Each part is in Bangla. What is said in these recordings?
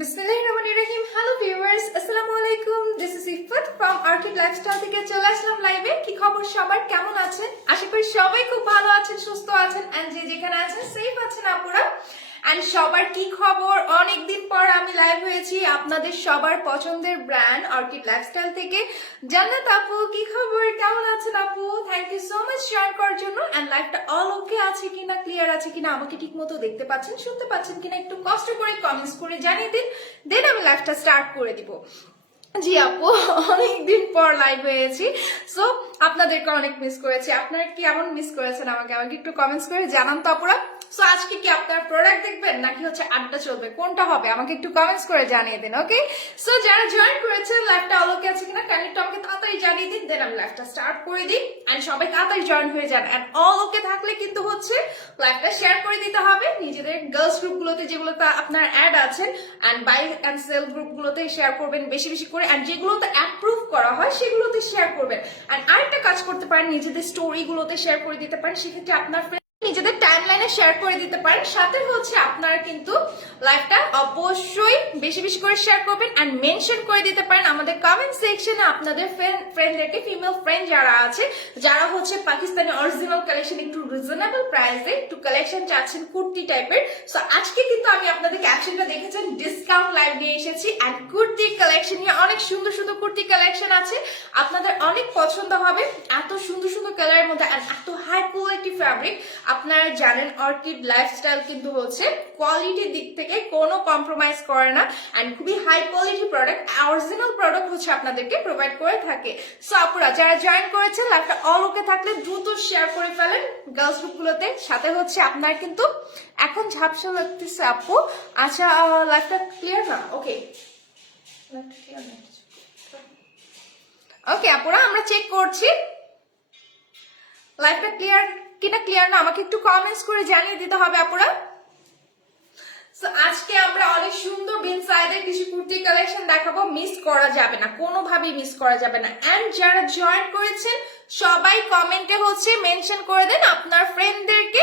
বিসমিল্লাহিররহমানিররহিম। হ্যালো ভিউয়ার্স, আসসালামু আলাইকুম। This is Ifat from orchid lifestyle থেকে চলে আসলাম লাইভে। কি খবর সবার, কেমন আছেন? আশা করি সবাই খুব ভালো আছেন, সুস্থ আছেন এন্ড যে যেখানে আছেন সেফ আছেন আপুরা। এন্ড সবার কি খবর? অনেকদিন পর আমি লাইভ হয়েছি আপনাদের সবার পছন্দের ব্র্যান্ড অর্কিড লাইফস্টাইল থেকে। জান্নাত আপু কি খবর, কেমন আছেন আপু? Thank you so much share করার জন্য। এন্ড লাইভটা অল ওকে আছে কিনা, ক্লিয়ার আছে কিনা, আমাকে ঠিক মতো দেখতে পাচ্ছেন, শুনতে পাচ্ছেন কিনা একটু কষ্ট করে কমেন্টস করে জানিয়ে দিন, দেন আমি লাইভটা স্টার্ট করে দিব। জি আপু, অনেকদিন পর লাইভ হয়েছি, সো আপনাদেরকে অনেক মিস করেছি। আপনারা কি এমন মিস করেছেন আমাকে একটু কমেন্টস করে জানান তো আপুরা। সো আজকে কি আপনারা প্রোডাক্ট দেখবেন নাকি হচ্ছে আড্ডা চলবে, কোনটা হবে আমাকে একটু কমেন্টস করে জানিয়ে দিন। ওকে, সো যারা জয়েন করেছেন লাইভটা অলোকে আছে কিনা কাইন্ডলি একটু আমাকে তাড়াতাড়ি জানিয়ে দিন, দেন আমি লাইভটা স্টার্ট করে দিই। এন্ড সবাই তাড়াতাড়ি জয়েন হয়ে যান। এন্ড অল ওকে থাকলে কিন্তু হচ্ছে লাইভটা শেয়ার করে দিতে হবে নিজেদের গার্লস গ্রুপগুলোতে, যেগুলোতে আপনার অ্যাড আছেন, এন্ড বাই এন্ড সেল গ্রুপগুলোতে শেয়ার করবেন বেশি বেশি করে। এন্ড যেগুলোতে অ্যাপ্রুভ করা হয় সেগুলোতে শেয়ার করবেন। এন্ড আরেকটা কাজ করতে পারেন, নিজেদের স্টোরিগুলোতে শেয়ার করে দিতে পারেন, সেক্ষেত্রে আপনার নিজেদের টাইমলাইনে শেয়ার করে দিতে পারেন। সাথে হচ্ছে আপনারা কিন্তু লাইভটা অবশ্যই বেশি বেশি করে শেয়ার করবেন এন্ড মেনশন করে দিতে পারেন আমাদের কমেন্ট সেকশনে আপনাদের ফ্রেন্ডদেরকে, ফিমেল ফ্রেন্ড যারা আছে, যারা হচ্ছে পাকিস্তানি অরিজিনাল কালেকশন একটু রিজনেবল প্রাইসে একটু কালেকশন চাচ্ছেন কুর্তি টাইপের। সো আজকে কিন্তু আমি আপনাদের ক্যাপশনটা দেখেছেন, ডিসকাউন্ট লাইভ নিয়ে এসেছি এন্ড কুর্তি কালেকশন নিয়ে অনেক সুন্দর সুন্দর কুর্তি কালেকশন আছে, আপনাদের অনেক পছন্দ হবে। এত সুন্দর সুন্দর কালারের মধ্যে এত হাই কোয়ালিটি ফ্যাব্রিক। আপনারা জানেন অর্কিড লাইফস্টাইল কিন্তু হচ্ছে কোয়ালিটির দিক থেকে কোনো কম্প্রোমাইজ করে না এন্ড খুবই high quality product, original product হচ্ছে আপনাদেরকে প্রোভাইড করে থাকে। সো আপুরা যারা জয়েন করেছেন লাইভটা অল ওকে থাকলে দ্রুত শেয়ার করে ফেলেন গার্লস গ্রুপগুলোতে। সাথে হচ্ছে আপনার কিন্তু এখন ঝাপসা লাগতেছে আপু। আচ্ছা, লাইভটা ক্লিয়ার না? ওকে, লাইভটা ক্লিয়ার না। ওকে আপুরা, আমরা চেক করছি লাইভটা ক্লিয়ার কিনা, ক্লিয়ার না আমাকে একটু কমেন্টস করে জানিয়ে দিতে হবে আপুরা। সো আজকে আমরা অনেক সুন্দর বিন সাইজের কিছু কুর্তি কালেকশন দেখাবো, মিস করা যাবে না, কোনোভাবেই মিস করা যাবে না। এন্ড যারা জয়েন করেছেন সবাই কমেন্টে হচ্ছে মেনশন করে দেন আপনার ফ্রেন্ডদেরকে।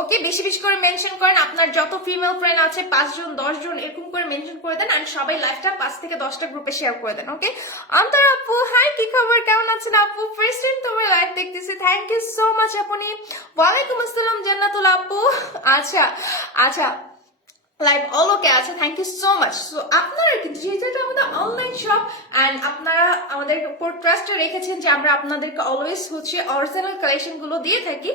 ওকে, বেশি বেশি করে মেনশন করেন, আপনার যত ফিমেল ফ্রেন্ড আছে 5 জন 10 জন এরকম করে মেনশন করে দেন এন্ড সবাই লাইভটা 5 থেকে 10টা গ্রুপে শেয়ার করে দেন। ওকে, অন্তর আপু হাই, কি খবর, কেমন আছেন আপু? ফার্স্ট টাইম তোমার লাইভ দেখতেছি, থ্যাংক ইউ সো মাচ আপনি। ওয়ালাইকুম আসসালাম জান্নাতুল আপু। আচ্ছা আচ্ছা, লাইভ অল ওকে আছে, thank you so much. So আপনারা কিন্তু যেহেতু এটা আমাদের অনলাইন শপ এন্ড আপনারা আমাদের উপর ট্রাস্ট রেখেছেন যে আমরা আপনাদেরকে অলওয়েজ হচ্ছে অরিজিনাল কালেকশন গুলো দিয়ে থাকি।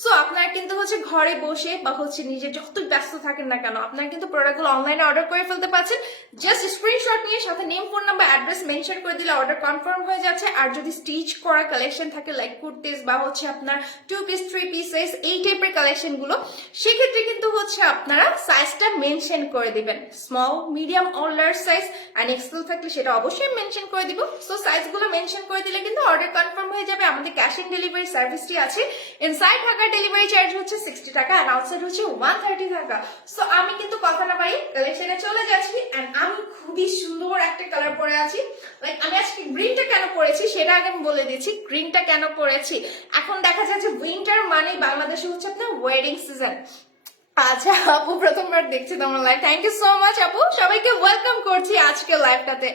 সো আপনারা কিন্তু হচ্ছে ঘরে বসে বা হচ্ছে নিজে যত ব্যস্ত থাকেন না কেন আপনারা কিন্তু প্রোডাক্টগুলো অনলাইনে অর্ডার করে ফেলতে পারছেন। জাস্ট স্ক্রিনশট নিয়ে সাথে name, phone number, address mention করে দিলে অর্ডার কনফার্ম হয়ে যাচ্ছে। আর যদি স্টিচ করা কালেকশন থাকে লাইক কুর্তিস বা হচ্ছে আপনার 2 পিস 3 পিসেস এই টাইপের কালেকশন গুলো, সেক্ষেত্রে কিন্তু হচ্ছে আপনারা সাইজটা মেনশন করে দিবেন, small, medium or large size and XL থাকলে সেটা অবশ্যই মেনশন করে দিব। সো সাইজগুলো মেনশন করে দিলে কিন্তু অর্ডার কনফার্ম হয়ে যাবে। আমাদের ক্যাশ অন ডেলিভারি সার্ভিসটি আছে। ইনসাইড ঢাকা ডেলিভারি চার্জ হচ্ছে 60 টাকা আর আউটসাইড হচ্ছে 130 টাকা। সো আমি কিন্তু কথা না বাড়ি কালেকশনে চলে যাচ্ছি এন্ড আমি খুবই সুন্দর একটা কালার পরে আছি। লাইক আমি আজকে গ্রিনটা কেন পরেছি সেটা আগে আমি বলে দিচ্ছি, গ্রিনটা কেন পরেছি। এখন দেখা যাচ্ছে উইন্টার মানে বাংলাদেশে হচ্ছে আপনার ওয়েডিং সিজন। আচ্ছা আপু, প্রথমবার দেখছি তোমার live, thank you so much আপু, সবাইকে ওয়েলকাম করছি আজকে লাইভটাতে।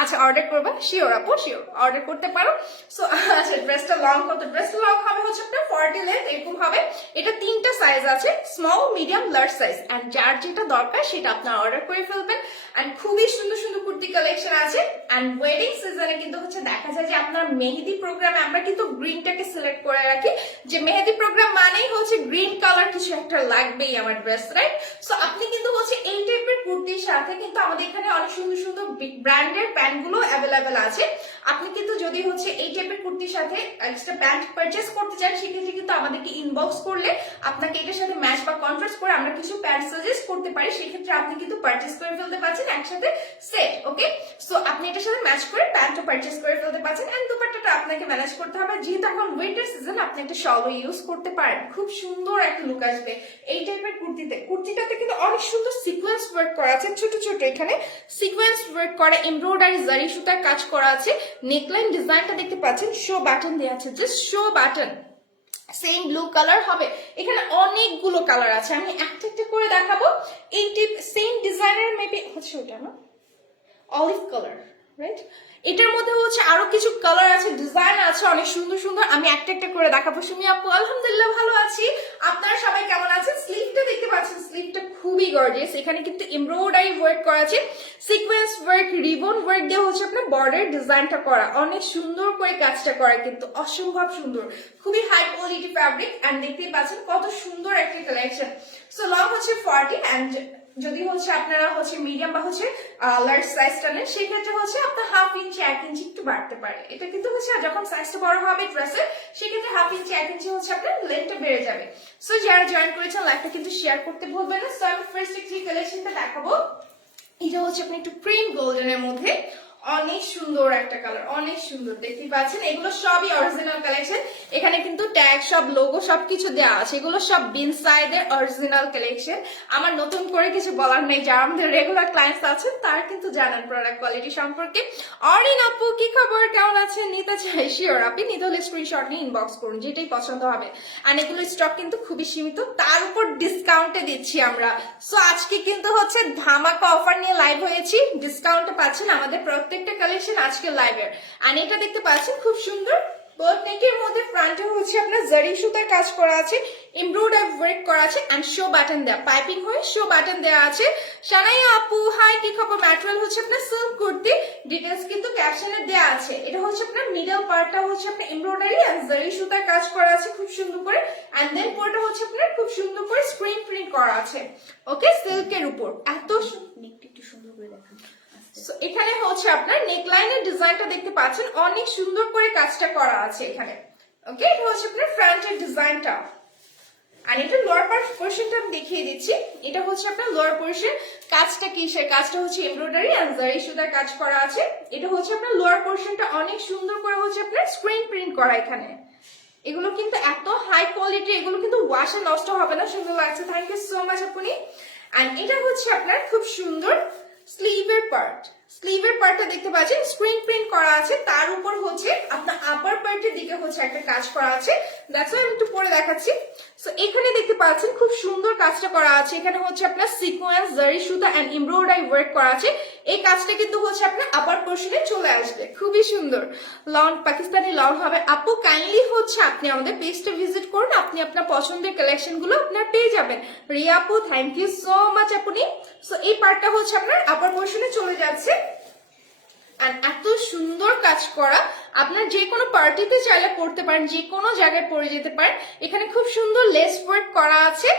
আচ্ছা, অর্ডার করবা? শিওর আপু, শিওর অর্ডার করতে পারো। সো আচ্ছা, ড্রেসটা লং কত? ড্রেসটা লং হবে হচ্ছে আপনার 40 লেন্থ এরকম হবে। এটা 3টা সাইজ আছে, small, medium, large size and যার যেটা দরকার সেটা আপনার অর্ডার করে ফেলবেন। এন্ড খুবই সুন্দর সুন্দর কুর্তি কালেকশন আছে এন্ড ওয়েডিং সিজনে কিন্তু হচ্ছে দেখা যায় যে আপনার মেহেদি প্রোগ্রামে আমরা কিন্তু গ্রিনটাকে সিলেক্ট করে রাখি, যে মেহেদি প্রোগ্রাম মানেই হচ্ছে গ্রিন কালার কিছু একটা লাগবেই আমার ড্রেস, রাইট? সো আপনি কিন্তু হচ্ছে এই টাইপের কুর্তির সাথে কিন্তু আমাদের এখানে অনেক সুন্দর সুন্দর ব্র্যান্ডের প্যান্ট গুলো অ্যাভেলেবেল আছে। আপনি কিন্তু যদি হচ্ছে এই টাইপের কুর্তির সাথে এক্সট্রা প্যান্ট পারচেস করতে চান সেক্ষেত্রে কিন্তু আমাদেরকে ইনবক্স করলে আপনাকে এটার সাথে ম্যাচ বা কন্ট্রাস্ট করে আমরা কিছু প্যান্ট সাজেস্ট করতে পারি, সেক্ষেত্রে আপনি কিন্তু পারচেস করে ফেলতে পারছেন একসাথে সেট। ওকে, সো আপনি এটার সাথে ম্যাচ করে প্যান্টও পারচেস করে ফেলতে পারছেন এন্ড দুপাট্টাটা আপনাকে ম্যানেজ করতে হবে। যেহেতু এখন উইন্টার সিজন আপনি একটা শলও ইউজ করতে পারেন, খুব সুন্দর একটা লুক আসবে এই টাইপের কুর্তিতে। কুর্তিটাতে কিন্তু অনেক সুন্দর সিকোয়েন্স ওয়ার্ক করা আছে, ছোট ছোট এখানে সিকোয়েন্স ওয়ার্ক করা, এমব্রয়ডারি জারি সুতার কাজ করা আছে। নেকলাইন ডিজাইনটা দেখতে পাচ্ছেন, শো বাটন দেওয়া আছে, just show button. Same blue colour হবে। এখানে অনেকগুলো কালার আছে, আমি একটা একটা করে দেখাবো। এই সেম ডিজাইনের মেবি হচ্ছে ওটা না, অলিভ কালার, রাইট? এটার মধ্যে হচ্ছে আরো কিছু কালার আছে, ডিজাইন আছে অনেক সুন্দর সুন্দর, আমি একটা একটা করে দেখাবো। সুমি আপু আলহামদুলিল্লাহ ভালো আছি, আপনারা সবাই কেমন আছেন? স্লিভটা দেখতে পাচ্ছেন, স্লিভটা খুবই গর্জিয়াস, এখানে কিন্তু এমব্রয়ডারি ওয়ার্ক করা আছে, সিকোয়েন্স ওয়ার্ক, রিবন ওয়ার্ক দিয়ে হচ্ছে আপনার বর্ডার ডিজাইনটা করা, অনেক সুন্দর করে কাজটা করা, কিন্তু অসম্ভব সুন্দর, খুবই হাই কোয়ালিটি ফ্যাব্রিক। এন্ড দেখতেই পাচ্ছেন কত সুন্দর একটা কালেকশন। সো লং হচ্ছে 40, এন্ড যদি হচ্ছে আপনারা হচ্ছে মিডিয়াম বা হচ্ছে লার্জ সাইজটা নেন, সেক্ষেত্রে হচ্ছে আপনার 1/2 ইঞ্চি 1 ইঞ্চি একটু বাড়তে পারে। এটা কিন্তু হচ্ছে যখন সাইজটা বড় হবে ড্রেসের, সেক্ষেত্রে 1/2 ইঞ্চি 1 ইঞ্চি হচ্ছে আপনার লেন্থটা বেড়ে যাবে। সো যারা জয়েন করেছেন লাইভটা কিন্তু শেয়ার করতে ভুলবেন না। সো আমি ফার্স্ট একটি কালেকশনটা দেখাবো, এটা হচ্ছে আপনি একটু ক্রিম গোল্ডেনের মধ্যে, অনেক সুন্দর একটা কালার, অনেক সুন্দর, দেখতেই পাচ্ছেন এগুলো সবই অরিজিনাল কালেকশন। এখানে কিন্তু ট্যাগ সব লোগো সবকিছু দেওয়া আছে, এগুলো সব বিনসাইডের অরিজিনাল কালেকশন। আমার নতুন করে কিছু বলার নেই, যারা আমাদের রেগুলার ক্লায়েন্টস আছেন তারা কিন্তু জানেন প্রোডাক্ট কোয়ালিটি সম্পর্কে। অরিন আপু কি খবর, কেমন আছেন? নিতে চাই, শিওর আপনি নিতে হলে স্ক্রিনশট নিয়ে ইনবক্স করুন, যেটাই পছন্দ হবে। আর এগুলো স্টক কিন্তু খুবই সীমিত, তার উপর ডিসকাউন্টে দিচ্ছি আমরা। সো আজকে কিন্তু হচ্ছে ধামাকা অফার নিয়ে লাইভ হয়েছি, ডিসকাউন্টে পাচ্ছেন আমাদের প্রত্যেকটা কালেকশন আজকে লাইভের। আর এটা দেখতে পাচ্ছেন খুব সুন্দর বোথ নেকের মধ্যে, ফ্রন্টে হচ্ছে আপনার জারি সুতার কাজ করা আছে, এমব্রয়ডারি ওয়ার্ক করা আছে, এন্ড শো বাটন দেয়া, পাইপিং হয়ে শো বাটন দেয়া আছে। সানাইয়া আপু হাই, কি খবর? ম্যাটেরিয়াল হচ্ছে আপনার সিল্ক কুর্তি, ডিটেলস কিন্তু ক্যাপশনে দেয়া আছে। এটা হচ্ছে আপনার মিডল পার্টটা হচ্ছে আপনার এমব্রয়ডারি এন্ড জারি সুতার কাজ করা আছে খুব সুন্দর করে, এন্ড দেন পুরোটা হচ্ছে আপনার খুব সুন্দর করে স্ক্রিন প্রিন্ট করা আছে, ওকে, সিল্কের উপর। এত একটু সুন্দর করে দেখান। এখানে হচ্ছে আপনার নেকলাইনের ডিজাইনটা দেখতে পাচ্ছেন, অনেক সুন্দর করে কাজটা করা আছে এখানে, ওকে। এটা হচ্ছে আপনার ফ্রন্টের ডিজাইনটা, আর এটা লোয়ার পোর্শনটা আমি দেখিয়ে দিচ্ছি। এটা হচ্ছে আপনার লোয়ার পোর্শন, কাজটা কিসের? কাজটা হচ্ছে এমব্রয়ডারি এন্ড জারি সুতার কাজ করা আছে। এটা হচ্ছে আপনার লোয়ার পোর্শনটা, অনেক সুন্দর করে হচ্ছে আপনার স্ক্রিন প্রিন্ট করা এখানে। এগুলো কিন্তু এত হাই কোয়ালিটি, এগুলো কিন্তু ওয়াশে নষ্ট হবে না, সুন্দর লাগছে, থ্যাংক ইউ সো মাচ আপনি। এন্ড এটা হচ্ছে আপনার খুব সুন্দর স্লিভের পার্ট, স্লিভের পার্টটা দেখতে পাচ্ছেন স্ক্রিন প্রিন্ট করা আছে, তার উপর হচ্ছে আপনার আপার পার্টের দিকে হচ্ছে একটা কাজ করা আছে, দেখো আমি একটু পরে দেখাচ্ছি। সো এখানে দেখতে পাচ্ছেন খুব সুন্দর কাজটা করা আছে, এখানে হচ্ছে আপনার সিকোয়েন্স, জারি সুতা এন্ড এমব্রয়ডারি ওয়ার্ক করা আছে। এই কাজটা কিন্তু হচ্ছে আপনার আপার পোর্শনে চলে আসবে, খুবই সুন্দর লং, পাকিস্তানি লং হবে। আপু কাইন্ডলি হচ্ছে আপনি আমাদের পেজটা ভিজিট করুন, আপনি আপনার পছন্দের কালেকশন গুলো আপনার পেয়ে যাবেন। রিয়া আপু থ্যাংক ইউ সো মাচ আপনি। সো এই পার্টটা হচ্ছে আপনার আপার পোর্শনে চলে যাচ্ছে, আর এত সুন্দর কাজ করা, আপনার যে কোনো পার্টিতে চাইলে পড়তে পারেন, যে কোনো জায়গায় পরে যেতে পারেন। এখানে খুব সুন্দর লেস ওয়ার্ক করা আছে,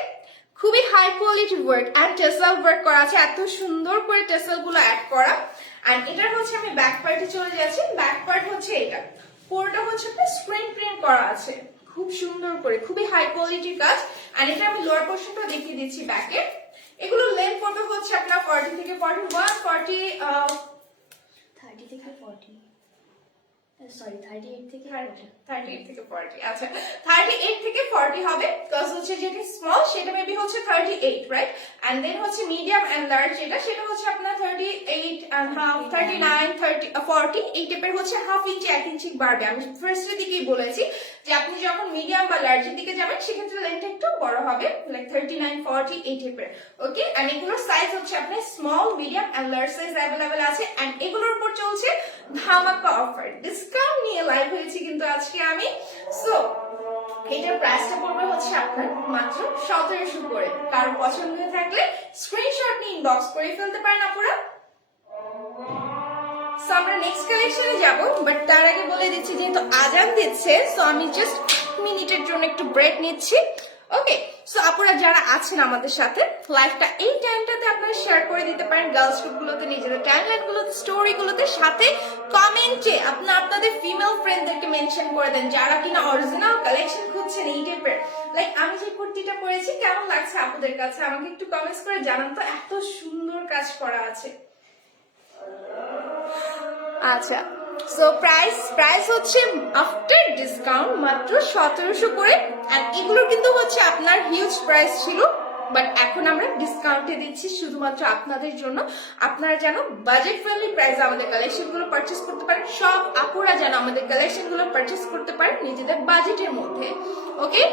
খুবই high quality work, and tassel work করা আছে, এত সুন্দর করে টেসেল গুলো অ্যাড করা। আর এটার হচ্ছে আমি ব্যাক পার্টে চলে যাচ্ছি, ব্যাক পার্ট হচ্ছে এটা, পুরোটা হচ্ছে আপনার স্ক্রিন প্রিন্ট করা আছে খুব সুন্দর করে, খুবই হাই কোয়ালিটির কাজ। আর এটা আমি লোয়ার পোর্শনটা দেখিয়ে দিচ্ছি ব্যাকে। এগুলো লেন্থ পড়বে হচ্ছে আপনার 40 থেকে 41, 30 থেকে 40, সরি 38 থেকে 40, আচ্ছা 38 থেকে 40 হবে, বিকজ হচ্ছে যেটা স্মল সেটা মেবি হচ্ছে 38, রাইট? এন্ড দেন হচ্ছে মিডিয়াম এন্ড লার্জ সেটা হচ্ছে আপনার 38 এন্ড হাফ, 39, 30, 40 এই টাইপের হচ্ছে 1/2 ইঞ্চি 1 ইঞ্চি বাড়বে। আমি ফার্স্টের দিকেই বলেছি যে আপনি যখন মিডিয়াম বা লার্জের দিকে যাবেন সেক্ষেত্রে লেন্থ একটু বড় হবে, লাইক 39, 40 এই টাইপের, ওকে। এন্ড এগুলোর সাইজ হচ্ছে আপনার small, medium and large size available আছে। এন্ড এগুলোর উপর চলছে ধামাকা অফার, ডিসকাউন্ট নিয়ে লাইভ হয়েছি কিন্তু আজকে আমি। সো এটার প্রাইসটা পড়বে হচ্ছে আপনার মাত্র 1700 করে। কারো পছন্দ হয়ে থাকলে স্ক্রিনশট নিয়ে ইনবক্স করে ফেলতে পারেন আপনারা। সো আমরা নেক্সট কালেকশনে যাব, বাট তার আগে বলে দিচ্ছি যেহেতু আজান দিচ্ছে, সো আমি জাস্ট মিনিটের জন্য একটু ব্রেক নিচ্ছি, ওকে। সো আপনারা যারা আছেন আমাদের সাথে লাইভটা এই টাইমটাতে আপনারা শেয়ার করে দিতে পারেন গার্লস গ্রুপগুলোতে, নিজেদের টাইমলাইন গুলোতে, স্টোরি গুলোতে, সাথে কমেন্টে আপনাদের ফিমেল ফ্রেন্ডদেরকে মেনশন করে দেন যারা কিনা অরিজিনাল কালেকশন খুঁজছেন এই টাইপের। লাইক আমি যে কুর্তিটা পরেছি কেমন লাগছে আপনাদের কাছে আমাকে একটু কমেন্টস করে জানান তো, এত সুন্দর কাজ করা আছে। আচ্ছা, সো প্রাইস হচ্ছে আফটার ডিসকাউন্ট মাত্র 1700 করে। আর এগুলো কিন্তু হচ্ছে আপনার হিউজ প্রাইস ছিল, বাট এখন আমরা ডিসকাউন্টে দিচ্ছি শুধুমাত্র আপনাদের জন্য। আপনারা যেন বাজেট ফ্রেন্ডলি প্রাইসে আমাদের কালেকশন গুলো পারচেস করতে পারেন, সব আপুরা যেন আমাদের কালেকশন গুলো পারচেস করতে পারেন নিজেদের বাজেটের মধ্যে, ওকে।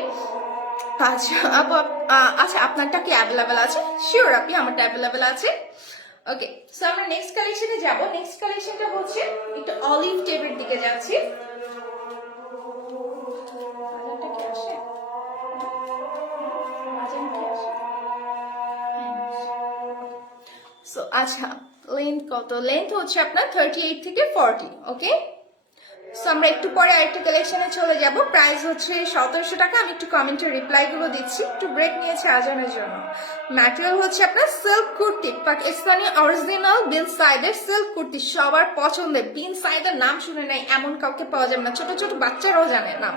আচ্ছা আপু আচ্ছা আপনারটা কি অ্যাভেলেবেল আছে? শিওর আপনি, আমারটা অ্যাভেলেবেল আছে। ওকে, সো আমরা নেক্সট কালেকশনে যাব। নেক্সট কালেকশনটা হচ্ছে একটু অলিভ টেপের দিকে যাচ্ছি। কালারটা কি আসে? সো আচ্ছা, লেন্থ কত? লেন্থ হচ্ছে আপনার 38 থেকে 40। ওকে, সো আমরা একটু পরে আরেকটা কালেকশনে চলে যাব। প্রাইস হচ্ছে 1700 টাকা। আমি একটু কমেন্টের রিপ্লাই গুলো দিচ্ছি, একটু ব্রেক নিয়েছে আজানের জন্য। ম্যাটেরিয়াল হচ্ছে আপনার সিল্ক কুর্তি, পাকিস্তানি অরিজিনাল বিন সাইদের সিল্ক কুর্তি, সবার পছন্দের। বিন সাইদের নাম শুনে নাই এমন কাউকে পাওয়া যাবে না, ছোট ছোট বাচ্চারাও জানে নাম।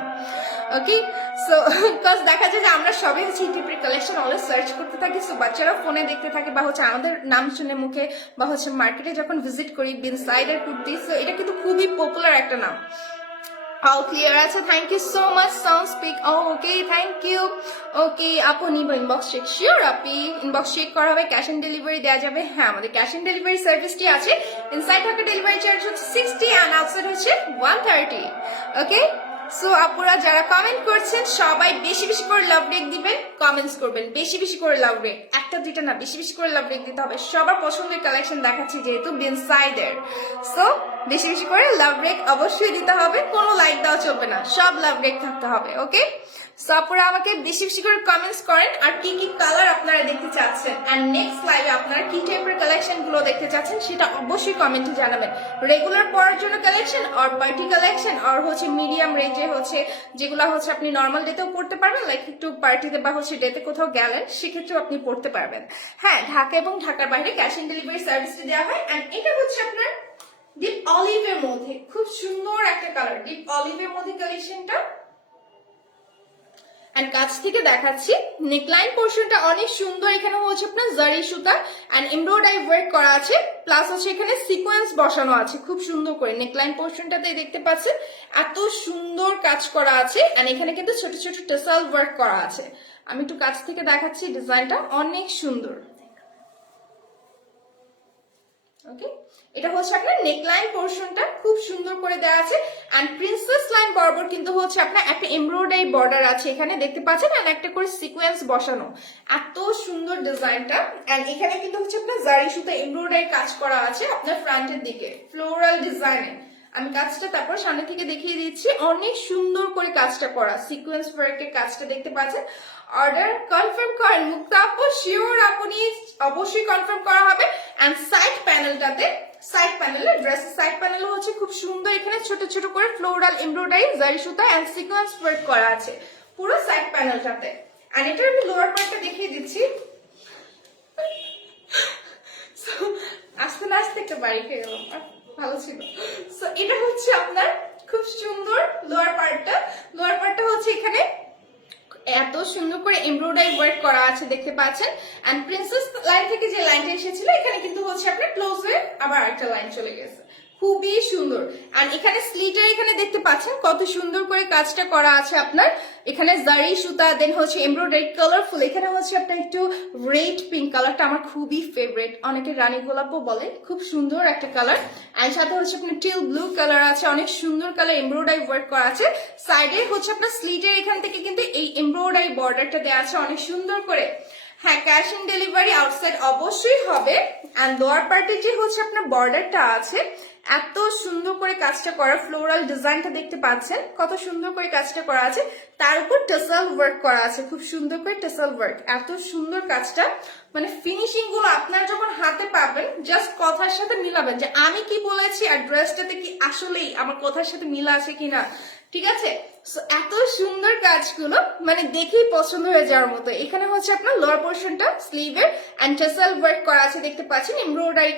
ওকে, সো বিকজ দেখা যায় যে আমরা সবাই হচ্ছে টিপির কালেকশন অলওয়েজ সার্চ করতে থাকি, সো বাচ্চারাও ফোনে দেখতে থাকে বা হচ্ছে আমাদের নাম শুনে মুখে বা হচ্ছে মার্কেটে যখন ভিজিট করি বিন সাইদের কুর্তি, সো এটা কিন্তু খুবই পপুলার একটা নাম। All clear আছে, thank you so much sound speak. Okay, thank you. Okay আপু নিব ইনবক্স চেক? শিওর আপনি, ইনবক্স চেক করা হবে, ক্যাশ অন ডেলিভারি দেওয়া যাবে। হ্যাঁ, আমাদের ক্যাশ অন ডেলিভারি সার্ভিসটি আছে। ইনসাইড থাকা ডেলিভারি চার্জ হচ্ছে 60 অ্যান্ড আউটসাইড হচ্ছে 130। ওকে, সো আপুরা যারা কমেন্ট করছেন সবাই বেশি বেশি করে লাভ রেক দিবেন, কমেন্টস করবেন বেশি বেশি করে লাভ রেক, একটা দুইটা না, বেশি বেশি করে লাভ রেক দিতে হবে। সবার পছন্দের কালেকশন দেখাচ্ছি যেহেতু বিন সাইদের, সো বেশি বেশি করে লাভ রেক অবশ্যই দিতে হবে, কোনো লাইক দেওয়া চলবে না, সব লাভ রেক থাকতে হবে। ওকে, সো আপুরা আমাকে বেশি বেশি করে কমেন্টস করেন আর কি কি কালার আপনারা দেখতে চাচ্ছেন, এন্ড নেক্সট লাইভে আপনারা কি টাইপের কালেকশন গুলো দেখতে চাচ্ছেন সেটা অবশ্যই কমেন্টে জানাবেন। রেগুলার পরার জন্য কালেকশন আর পার্টি কালেকশন আর হচ্ছে মিডিয়াম রেঞ্জে হচ্ছে যেগুলো হচ্ছে আপনি নর্মাল ডেতেও পড়তে পারবেন, লাইক একটু পার্টিতে বা হচ্ছে ডেতে কোথাও গেলেন সেক্ষেত্রেও আপনি পড়তে পারবেন। হ্যাঁ, ঢাকা এবং ঢাকার বাইরে ক্যাশ অন ডেলিভারি সার্ভিসটি দেওয়া হয়। এন্ড এটা হচ্ছে আপনার ডিপ অলিভের মধ্যে খুব সুন্দর একটা কালার, ডিপ অলিভের মধ্যে কালেকশনটা। এন্ড কাছ থেকে দেখাচ্ছি, নেকলাইন পোর্শনটা অনেক সুন্দর, এখানে হচ্ছে আপনার জারি সুতা এন্ড এমব্রয়ডারি ওয়ার্ক করা আছে, প্লাস হচ্ছে এখানে সিকোয়েন্স বসানো আছে খুব সুন্দর করে। নেকলাইন পোর্শনটাতে দেখতে পাচ্ছেন এত সুন্দর কাজ করা আছে, এন্ড এখানে কিন্তু ছোট ছোট টেসাল ওয়ার্ক করা আছে। আমি একটু কাছ থেকে দেখাচ্ছি, ডিজাইনটা অনেক সুন্দর। ওকে, এটা হচ্ছে আপনার নেকলাইন পোর্শনটা খুব সুন্দর করে দেওয়া আছে, এন্ড প্রিন্সেস লাইন বরাবর কিন্তু হচ্ছে আপনার একটা এমব্রয়ডারি বর্ডার আছে এখানে দেখতে পাচ্ছেন, এন্ড একটা করে সিকোয়েন্স বসানো, এত সুন্দর ডিজাইনটা। এন্ড এখানে কিন্তু হচ্ছে আপনার জারি সুতা এমব্রয়ডারি কাজ করা আছে আপনার ফ্রন্টের দিকে ফ্লোরাল ডিজাইনে। আমি কাজটা তারপর সামনে থেকে দেখিয়ে দিচ্ছি, অনেক সুন্দর করে কাজটা করা, সিকোয়েন্স ওয়ার্কের কাজটা দেখতে পাচ্ছেন। অর্ডার কনফার্ম করেন মুক্তা আপু? শিওর আপনি, অবশ্যই কনফার্ম করা হবে। এন্ড সাইড প্যানেলটাতে, সাইড প্যানেলে ড্রেসের সাইড প্যানেল হচ্ছে খুব সুন্দর, এখানে ছোট ছোট করে ফ্লোরাল এমব্রয়ডারি জারি সুতা এন্ড সিকোয়েন্স ওয়ার্ক করা আছে পুরো সাইড প্যানেলটাতে। এন্ড এটার আমি লোয়ার পার্টটা দেখিয়ে দিচ্ছি। আস্তে না আস্তে একটা বাড়ি খেয়ে গেলাম, ভালো ছিল। সো এটা হচ্ছে আপনার খুব সুন্দর লোয়ার পার্টটা। লোয়ার পার্টটা হচ্ছে এখানে এত সুন্দর করে এমব্রয়ডারি ওয়ার্ক করা আছে দেখতে পাচ্ছেন। এন্ড প্রিন্সেস লাইন থেকে যে লাইনটা এসেছিল এখানে কিন্তু হচ্ছে আপনার ক্লোজে আবার একটা লাইন চলে গেছে, খুবই সুন্দর। আর এখানে স্লিটের এখানে দেখতে পাচ্ছেন কত সুন্দর করে কাজটা করা আছে আপনার, এখানে জারি সুতা দেন হচ্ছে এমব্রয়ডারি কালারফুল, এখানে হচ্ছে আপনার একটু রেড পিঙ্ক কালারটা আমার খুবই ফেভারিট, অনেকে রানী গোলাপও বলে, খুব সুন্দর একটা কালার। আর সাথে হচ্ছে আপনার টিল ব্লু কালার আছে, অনেক সুন্দর কালার এমব্রয়ডারি ওয়ার্ক করা আছে। সাইডে হচ্ছে আপনার স্লিটের এখান থেকে কিন্তু এই এমব্রয়ডারি বর্ডারটা দেওয়া আছে অনেক সুন্দর করে। হ্যাঁ, ক্যাশ অন ডেলিভারি আউটসাইড অবশ্যই হবে। এন্ড লোয়ার পার্টে যে হচ্ছে আপনার বর্ডারটা আছে এত সুন্দর করে কাজটা করা, ফ্লোরাল ডিজাইনটা দেখতে পাচ্ছেন কত সুন্দর করে কাজটা করা আছে, তার উপর টেসাল ওয়ার্ক করা আছে খুব সুন্দর করে টেসাল ওয়ার্ক, এত সুন্দর কাজটা। মানে ফিনিশিং গুলো আপনারা যখন হাতে পাবেন জাস্ট কথার সাথে মিলাবেন যে আমি কি বলেছি আর ড্রেসটাতে কি আসলেই আমার কথার সাথে মিল আছে কিনা, ঠিক আছে? এত সুন্দর কাজগুলো মানে দেখেই পছন্দ হয়ে যাওয়ার মতো। এখানে হচ্ছে আপনার লোয়ার পোর্শনটা স্লিভের এন্ড টেসাল ওয়ার্ক করা আছে দেখতে পাচ্ছেন, এমব্রয়ডারি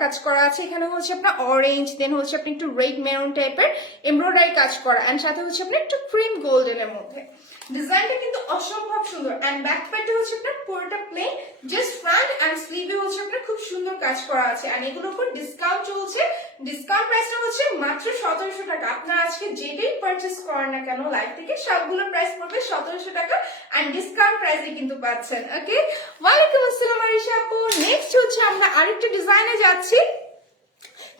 কাজ করা আছে, এখানে হচ্ছে আপনার অরেঞ্জ দেন হচ্ছে আপনি একটু রেড মেরুন টাইপের এমব্রয়ডারি কাজ করা, এন্ড সাথে হচ্ছে আপনার একটু ক্রিম গোল্ডেনের মধ্যে। ডিজাইনটা কিন্তু অসম্ভব সুন্দর। এন্ড ব্যাক পার্টে হচ্ছে আপনার পুরোটা প্লেন, জাস্ট ফ্রন্ট এন্ড স্লিভে হচ্ছে আপনার খুব সুন্দর কাজ করা আছে। আর এগুলোর উপর ডিসকাউন্ট চলছে, ডিসকাউন্ট প্রাইসটা হচ্ছে মাত্র 1700 টাকা। আপনারা আজকে যেটাই পারচেস করেন না কেন লাইভ থেকে সবগুলোর প্রাইস পড়বে 1700 টাকা, এন্ড ডিসকাউন্ট প্রাইসে কিন্তু পাচ্ছেন। ওকে, ওয়ালাইকুম আসসালাম আরিশা আপু। নেক্সট হচ্ছে আমরা আরেকটা ডিজাইনে যাচ্ছি।